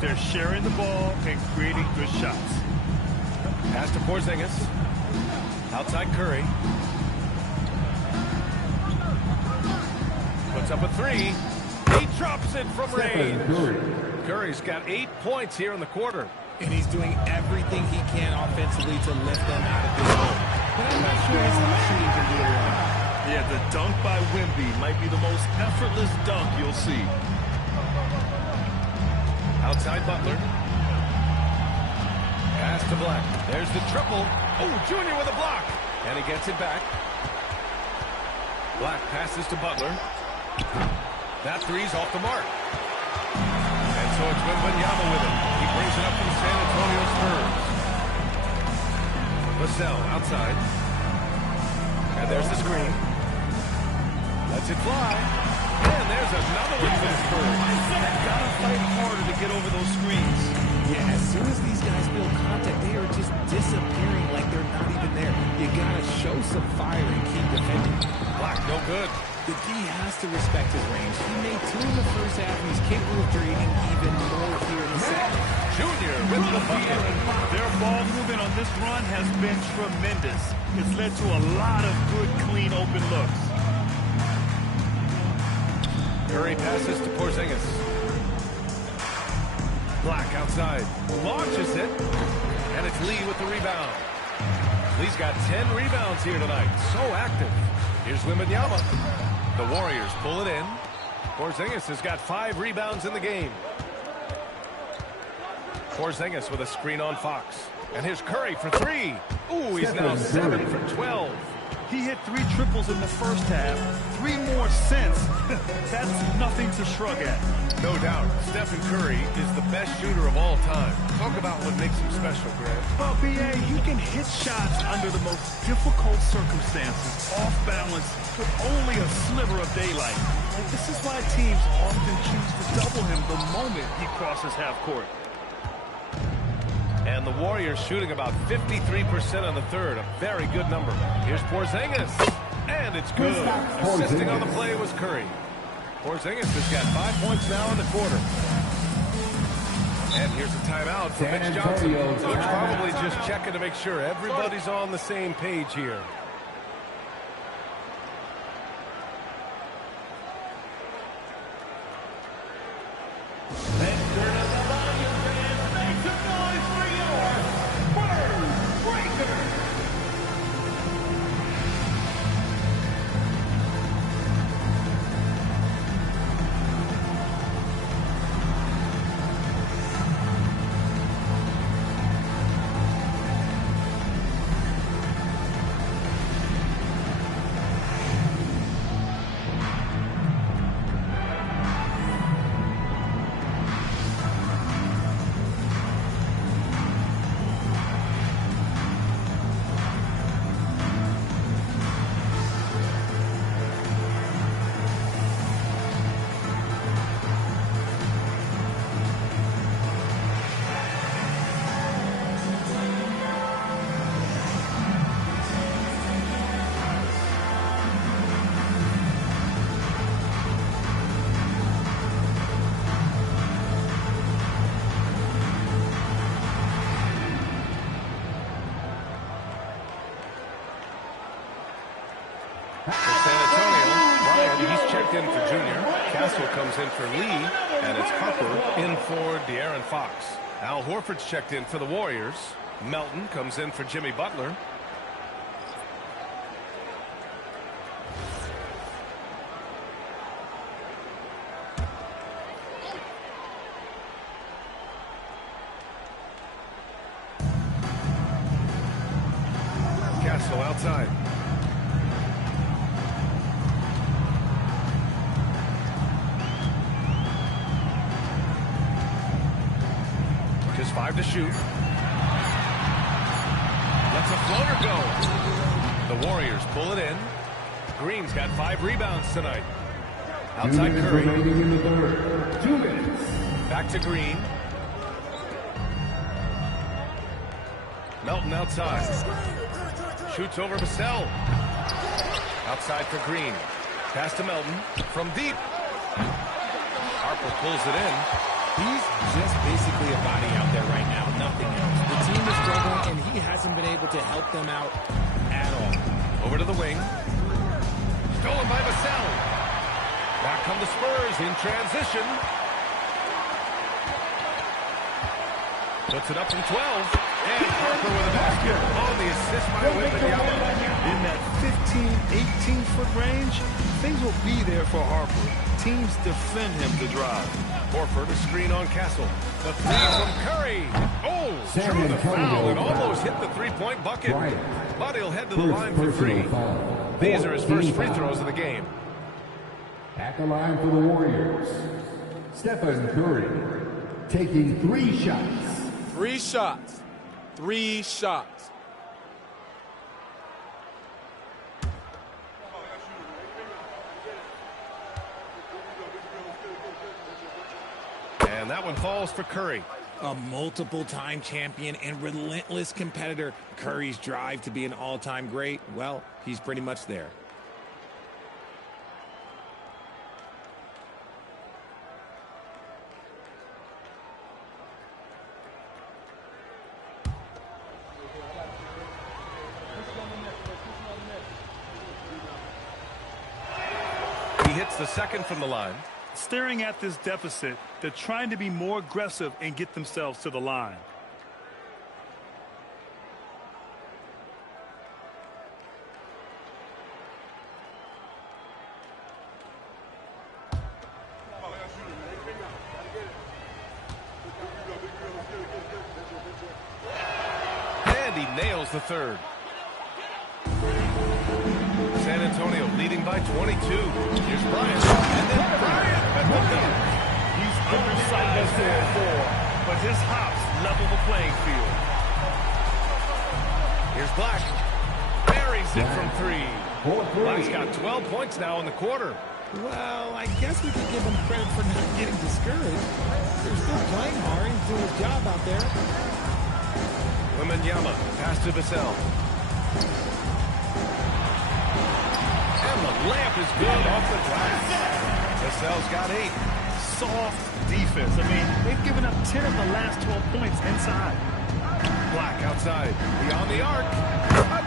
They're sharing the ball and creating good shots. Pass to Porzingis. Outside Curry. Puts up a 3. He drops it from range. Curry's got 8 points here in the quarter. And he's doing everything he can offensively to lift them out of this hole. But I'm not sure his shooting can do it alone. Yeah, the dunk by Wemby might be the most effortless dunk you'll see. Outside Butler. Pass to Black. There's the triple. Oh, Junior with a block. And he gets it back. Black passes to Butler. That 3's off the mark. And so it's Wembanyama with it. He brings it up for the San Antonio Spurs. Vassell outside. And there's the screen. Lets it fly. And there's another one for the Spurs. They've got to fight harder to get over those screens. Yeah, as soon as these guys feel contact, they are just disappearing like they're not even there. You got to show some fire and keep defending. Black, no good. The D has to respect his range. He made 2 in the first half, and he's capable of creating even more here in the second. Junior with the bucket. Their ball movement on this run has been tremendous. It's led to a lot of good, clean, open looks. Curry passes to Porzingis. Black outside. Launches it. And it's Lee with the rebound. Lee's got 10 rebounds here tonight. So active. Here's Wembanyama. The Warriors pull it in. Porzingis has got 5 rebounds in the game. Porzingis with a screen on Fox. And here's Curry for 3. Ooh, he's now 7 for 12. He hit 3 triples in the first half, 3 more since. That's nothing to shrug at. No doubt, Stephen Curry is the best shooter of all time. Talk about what makes him special, Grant. Well, B.A., you can hit shots under the most difficult circumstances, off balance, with only a sliver of daylight. And this is why teams often choose to double him the moment he crosses half court. And the Warriors shooting about 53% on the third. A very good number. Here's Porzingis. And it's good. Assisting on the play was Curry. Porzingis has got 5 points now in the quarter. And here's a timeout for Mitch Johnson. Coach probably just checking to make sure everybody's on the same page here. Let's turn up the volume, fans. Make some noise for your Spurs Breakers. checked in for Junior. Castle comes in for Lee, and it's Harper in for De'Aaron Fox. Al Horford's checked in for the Warriors. Melton comes in for Jimmy Butler. Castle outside. Just 5 to shoot. Lets a floater go. The Warriors pull it in. Green's got 5 rebounds tonight. Outside Curry. 2 minutes. Back to Green. Melton outside. Shoots over Vassell. Outside for Green. Pass to Melton. From deep. Harper pulls it in. He's just basically a body out there right now, nothing else. The team is struggling, and he hasn't been able to help them out at all. Over to the wing. Stolen by Vassell. Back come the Spurs in transition. Puts it up from 12. And Harper with a basket on the assist by Wembanyama. In that 15, 18-foot range, things will be there for Harper. Teams defend him to drive. Horford a screen on Castle. The 3 from Curry. Oh, drew the foul and almost hit the 3-point bucket. But he'll head to the line for 3. These are his first free throws of the game. At the line for the Warriors, Stephen Curry taking 3 shots. 3 shots. 3 shots. And that one falls for Curry. A multiple-time champion and relentless competitor. Curry's drive to be an all-time great, well, he's pretty much there. He hits the second from the line. Staring at this deficit, they're trying to be more aggressive and get themselves to the line. And he nails the third. San Antonio leading by 22. Here's Bryant. And then Bryant with the dunk. He's undersized there, but his hops level the playing field. Here's Black. Buries it from 3. Black's got 12 points now in the quarter. Well, I guess we could give him credit for not getting discouraged. They're still playing hard. He's doing his job out there. Wembanyama, pass to Vassell. And the layup is good off the glass. Vassell's got 8. Soft defense. I mean, they've given up 10 of the last 12 points inside. Black outside. Beyond the arc.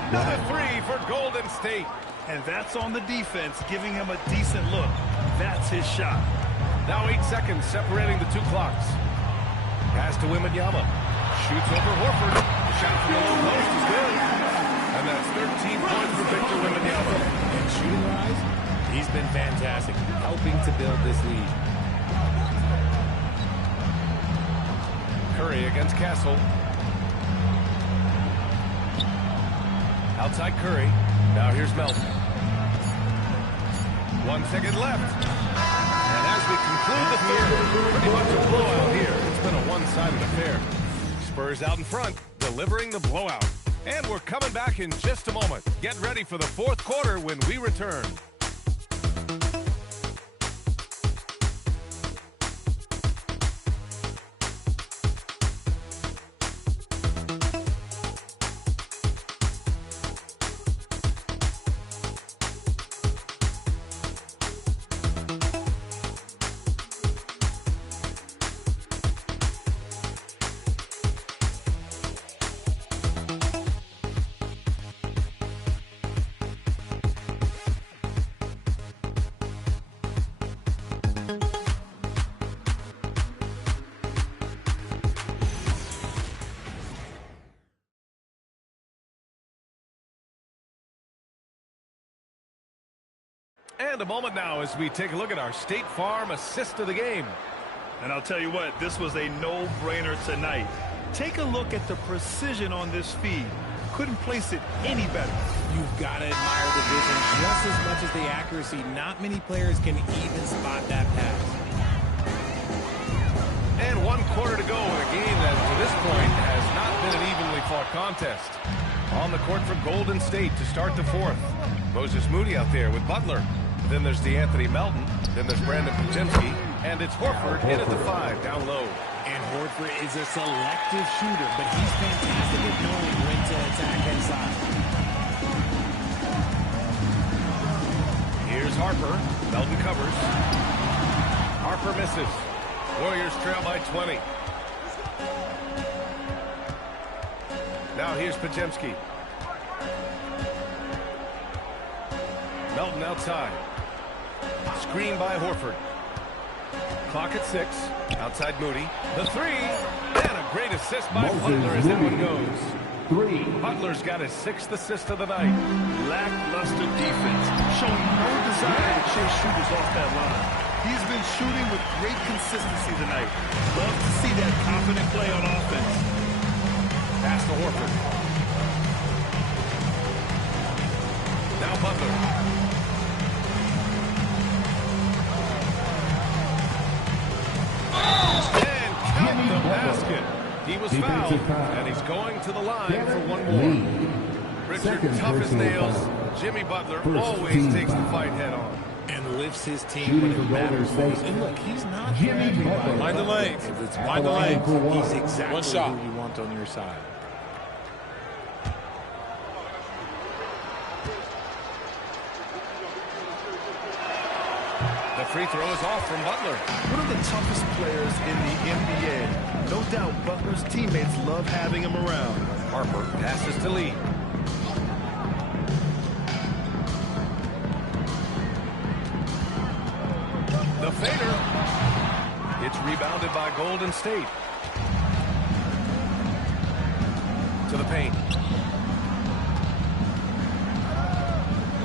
Another 3 for Golden State. And that's on the defense, giving him a decent look. That's his shot. Now 8 seconds separating the 2 clocks. Pass to Wembanyama. Shoots over Horford. Shot from the low post is good. And that's 13 points for Victor Wembanyama. And shooting-wise, he's been fantastic, helping to build this lead. Curry against Castle. Outside Curry. Now here's Melton. 1 second left. And as we conclude the third, pretty much a blowout here. It's been a one-sided affair. Spurs out in front, delivering the blowout. And we're coming back in just a moment. Get ready for the fourth quarter when we return. And a moment now as we take a look at our State Farm assist of the game. And I'll tell you what, this was a no-brainer tonight. Take a look at the precision on this feed. Couldn't place it any better. You've got to admire the vision just as much as the accuracy. Not many players can even spot that pass. And 1 quarter to go in a game that to this point has not been an evenly fought contest. On the court for Golden State to start the fourth. Moses Moody out there with Butler. Then there's DeAnthony Melton. Then there's Brandon Pajemski. And it's Horford in at the 5 down low. And Horford is a selective shooter, but he's fantastic at knowing when to attack inside. Here's Harper. Melton covers. Harper misses. Warriors trail by 20. Now here's Pajemski. Melton outside. Screen by Horford. Clock at 6. Outside Moody. The 3. And a great assist by Butler as that one goes. 3. Butler's got his 6th assist of the night. Lackluster defense, showing no desire to chase shooters off that line. He's been shooting with great consistency tonight. Love to see that confident play on offense. Pass to Horford. Now Butler. And count the basket. He was fouled, and he's going to the line for one more. Richard, tough as nails. Jimmy Butler always takes the fight head on. And lifts his team when it matters most. And look, he's not bragging about it. Mind the lane. If it's Mind the lane. he's exactly One shot. who you want on your side. The free throw is off from Butler. One of the toughest players in the NBA. No doubt Butler's teammates love having him around. Harper passes to Lee. The fader. It's rebounded by Golden State. To the paint.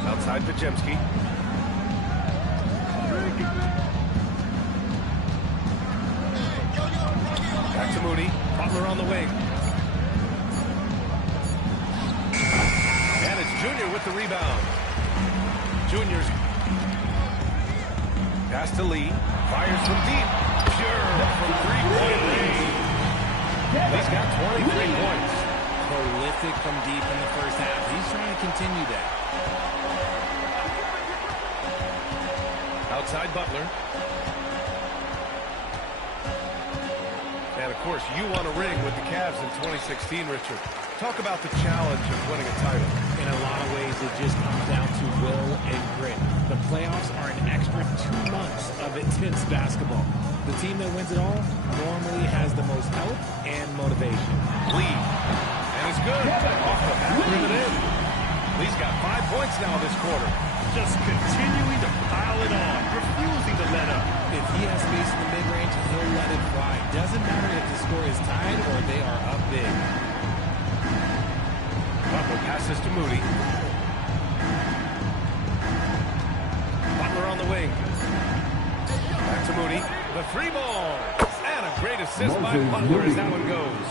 Outside Pajemski. Back to Moody. Butler on the wing. And it's Junior with the rebound. Junior's pass to Lee. Fires from deep. Pure from three-point range. He's got 23 points. Prolific from deep in the first half. He's trying to continue that. Outside Butler. And, of course, you won a ring with the Cavs in 2016, Richard. Talk about the challenge of winning a title. In a lot of ways, it just comes down to will and grit. The playoffs are an extra 2 months of intense basketball. The team that wins it all normally has the most help and motivation. Lee. And it's good. Off the back rim and in. Lee's got 5 points now this quarter. Just continuing to pile it on, refusing to let up. If he has space in the mid-range, he'll let it fly. Doesn't matter if the score is tied or they are up big. Butler passes to Moody. Butler on the wing. Back to Moody. The free ball. And a great assist by Butler as that one goes.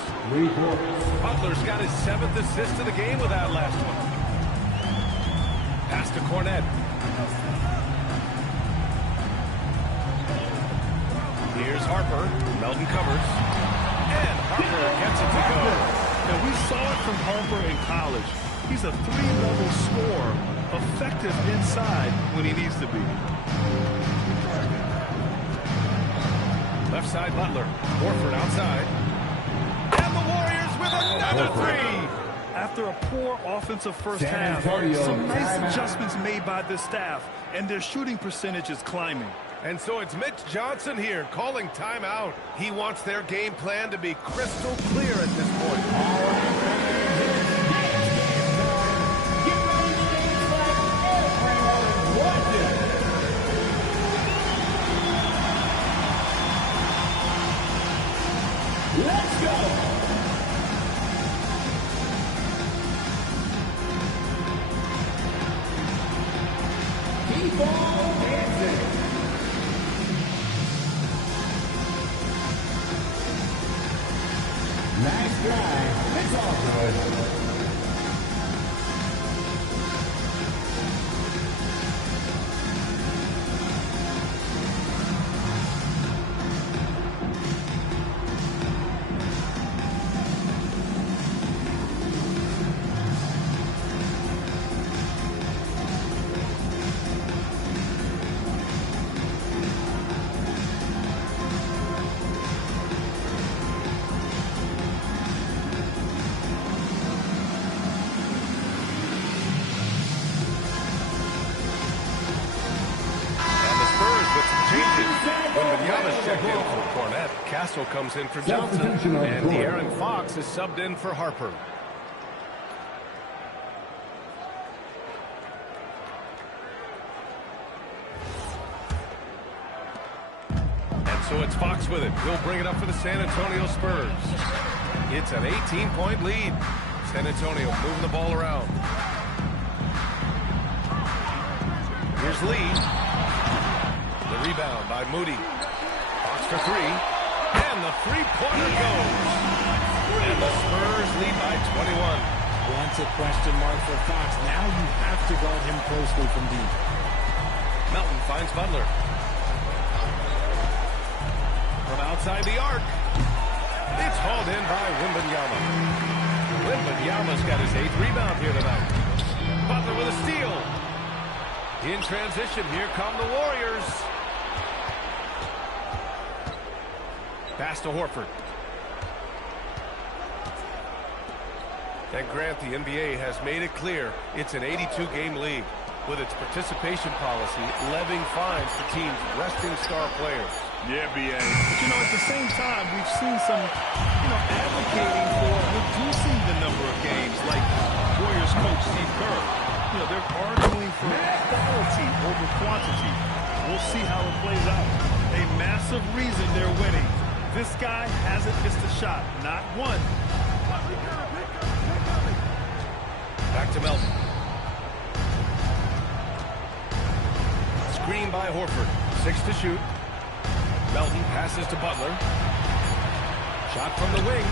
Butler's got his 7th assist of the game with that last one. Pass to Cornette. Here's Harper. Melton covers. And Harper gets it to go. Now, we saw it from Harper in college. He's a 3-level scorer, effective inside when he needs to be. Left side Butler. Horford outside. And the Warriors with another 3. After a poor offensive first half, some nice adjustments made by the staff, and their shooting percentage is climbing. And so it's Mitch Johnson here calling timeout. He wants their game plan to be crystal clear at this point. Let's go! Keep on Castle comes in for Johnson, and De'Aaron Fox is subbed in for Harper. And so it's Fox with it. He'll bring it up for the San Antonio Spurs. It's an 18-point lead. San Antonio moving the ball around. Here's Lee. The rebound by Moody. Fox for three. And the three-pointer goes. And the Spurs lead by 21. Once a question mark for Fox. Now you have to guard him closely from deep. Melton finds Butler. From outside the arc. It's hauled in by Wembanyama. Wembanyama's got his 8th rebound here tonight. Butler with a steal. In transition, here come the Warriors. Pass to Horford. And Grant, the NBA has made it clear it's an 82-game league with its participation policy levying fines for teams resting star players. Yeah, B.A. But, at the same time, we've seen some, advocating for reducing the number of games, like Warriors coach Steve Kerr. They're arguing for quality over quantity. We'll see how it plays out. A massive reason they're winning. This guy hasn't missed a shot, not one. Back to Melton. Screen by Horford. 6 to shoot. Melton passes to Butler. Shot from the wing.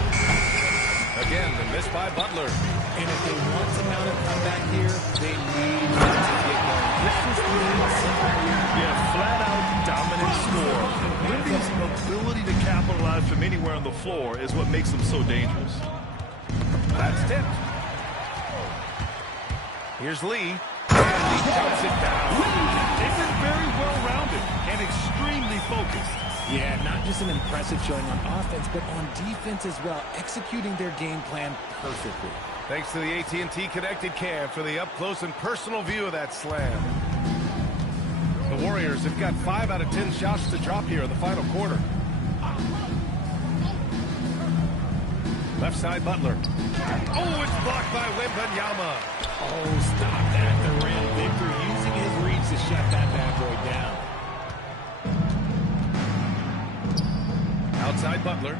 Again, the miss by Butler. And if they want to mount a comeback here, they need to get going. This is simple. Yeah, flat-out dominant score. Wemby's ability to capitalize from anywhere on the floor is what makes him so dangerous. That's tipped. Here's Lee. And he cuts it down. They've been very well-rounded and extremely focused. Yeah, not just an impressive showing on offense, but on defense as well, executing their game plan perfectly. Thanks to the AT&T Connected Cam for the up-close and personal view of that slam. The Warriors have got 5 out of 10 shots to drop here in the final quarter. Left side, Butler. Oh, it's blocked by Wembanyama. Oh, stop that. The rim. Victor using his reach to shut that bad boy down. Outside Butler.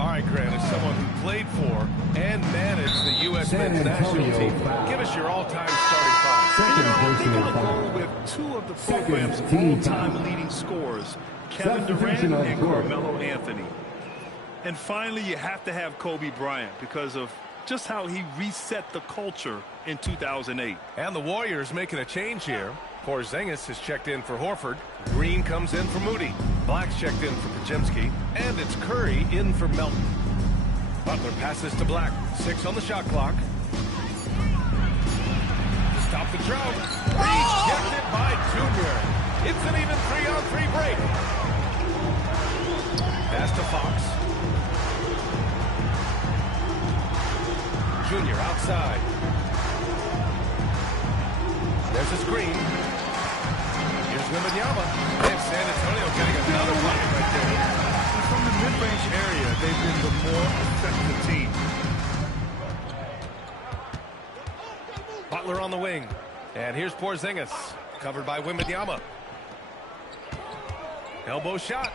All right, Grant, as someone who played for and managed the U.S. men's national team, give us your all-time starting five. I think I'll go with 2 of the program's all-time leading scorers, Kevin Durant and Carmelo Anthony. And finally, you have to have Kobe Bryant because of just how he reset the culture in 2008. And the Warriors making a change here. Porzingis has checked in for Horford. Green comes in for Moody. Black's checked in for Podziemski. And it's Curry in for Melton. Butler passes to Black. 6 on the shot clock. To stop the drought. Rejected by Junior. It's an even 3-on-3 break. Pass to Fox. Junior outside. There's a screen. Here's Wembanyama. And San Antonio getting another bucket right there. And from the mid-range area, they've been the more effective team. Butler on the wing. And here's Porzingis. Covered by Wembanyama. Elbow shot.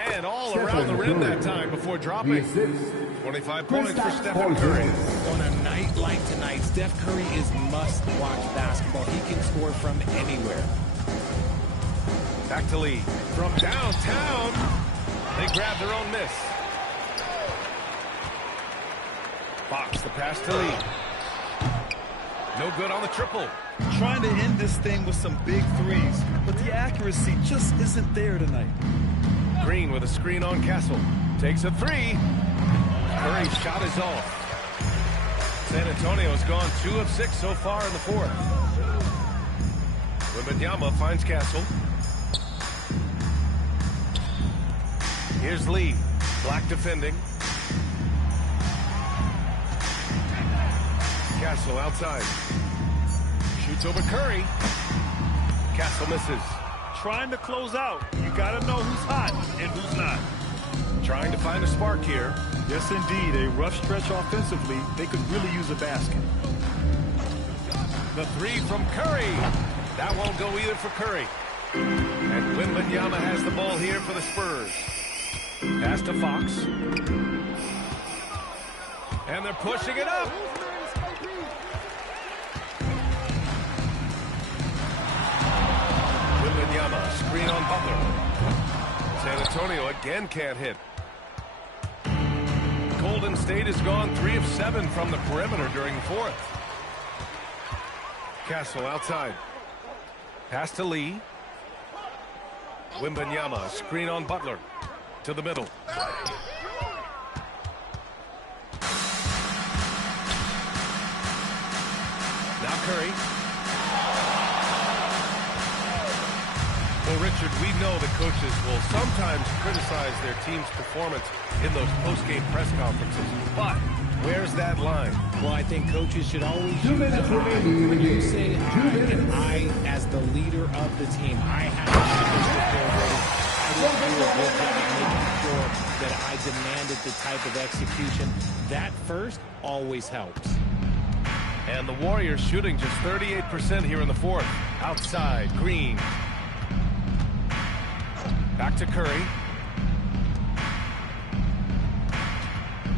And all around the rim that time before dropping. 25 points for Stephen Curry. On a night like tonight, Steph Curry is must-watch basketball. He can score from anywhere. Back to Lee. From downtown. They grab their own miss. Fox, the pass to Lee. No good on the triple. Trying to end this thing with some big threes, but the accuracy just isn't there tonight. Green with a screen on Castle. Takes a three. Curry's shot is off. San Antonio's gone 2 of 6 so far in the fourth. Wembanyama finds Castle. Here's Lee. Black defending. Castle outside. Shoots over Curry. Castle misses. Trying to close out. You got to know who's hot and who's not. Trying to find a spark here. Yes, indeed. A rough stretch offensively. They could really use a basket. The three from Curry. That won't go either for Curry. And Wembanyama has the ball here for the Spurs. Pass to Fox. And they're pushing it up. Wembanyama, screen on Butler. San Antonio again can't hit. Golden State has gone 3 of 7 from the perimeter during the fourth. Castle outside. Pass to Lee. Wembanyama, screen on Butler. To the middle. Now Curry. Well, Richard, we know that coaches will sometimes criticize their team's performance in those post-game press conferences. But where's that line? Well, I think coaches should always 2 minutes remaining. when you say I, as the leader of the team, I have to have this prepared ready. I didn't do a good job making sure that I demanded the type of execution. That first always helps. And the Warriors shooting just 38% here in the fourth. Outside, Green. Back to Curry.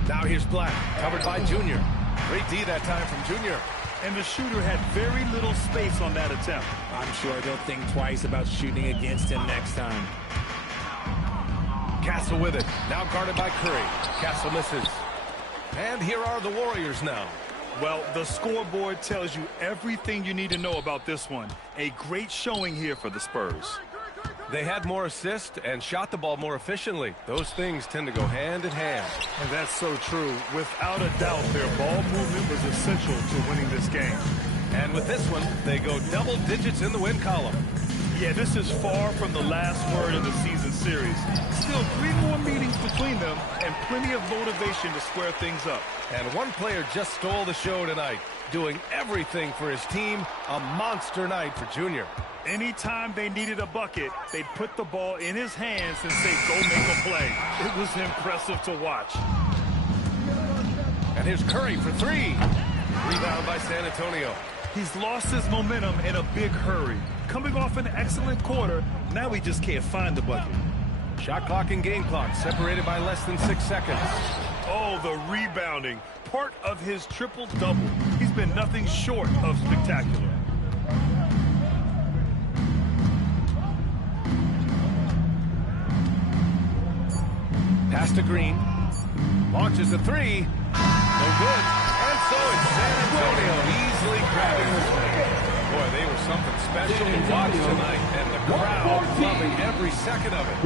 Now here's Black, covered by Junior. Great D that time from Junior. And the shooter had very little space on that attempt. I'm sure they'll think twice about shooting against him next time. Castle with it. Now guarded by Curry. Castle misses. And here are the Warriors now. Well, the scoreboard tells you everything you need to know about this one. A great showing here for the Spurs. They had more assists and shot the ball more efficiently. Those things tend to go hand in hand. And that's so true. Without a doubt, their ball movement was essential to winning this game. And with this one, they go double digits in the win column. Yeah, this is far from the last word of the season series. Still 3 more meetings between them and plenty of motivation to square things up. And one player just stole the show tonight, doing everything for his team. A monster night for Junior. Anytime they needed a bucket, they'd put the ball in his hands and say, go make a play. It was impressive to watch. And here's Curry for 3. Rebound by San Antonio. He's lost his momentum in a big hurry. Coming off an excellent quarter, now he just can't find the bucket. Shot clock and game clock separated by less than 6 seconds. Oh, the rebounding. Part of his triple-double. He's been nothing short of spectacular. Pass to Green. Launches a 3. No good. And so it's San Antonio easily grabbing this one. Boy, they were something special to watch tonight, and the crowd loving every second of it.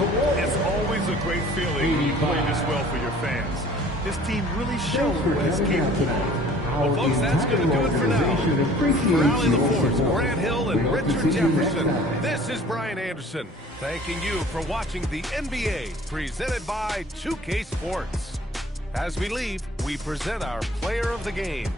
It's always a great feeling when you play this well for your fans. This team really showed what it's capable of. Well, folks, that's going to do it for now. For Allie LaForce, Grant Hill, and Richard Jefferson, this is Brian Anderson, thanking you for watching the NBA, presented by 2K Sports. As we leave, we present our player of the game.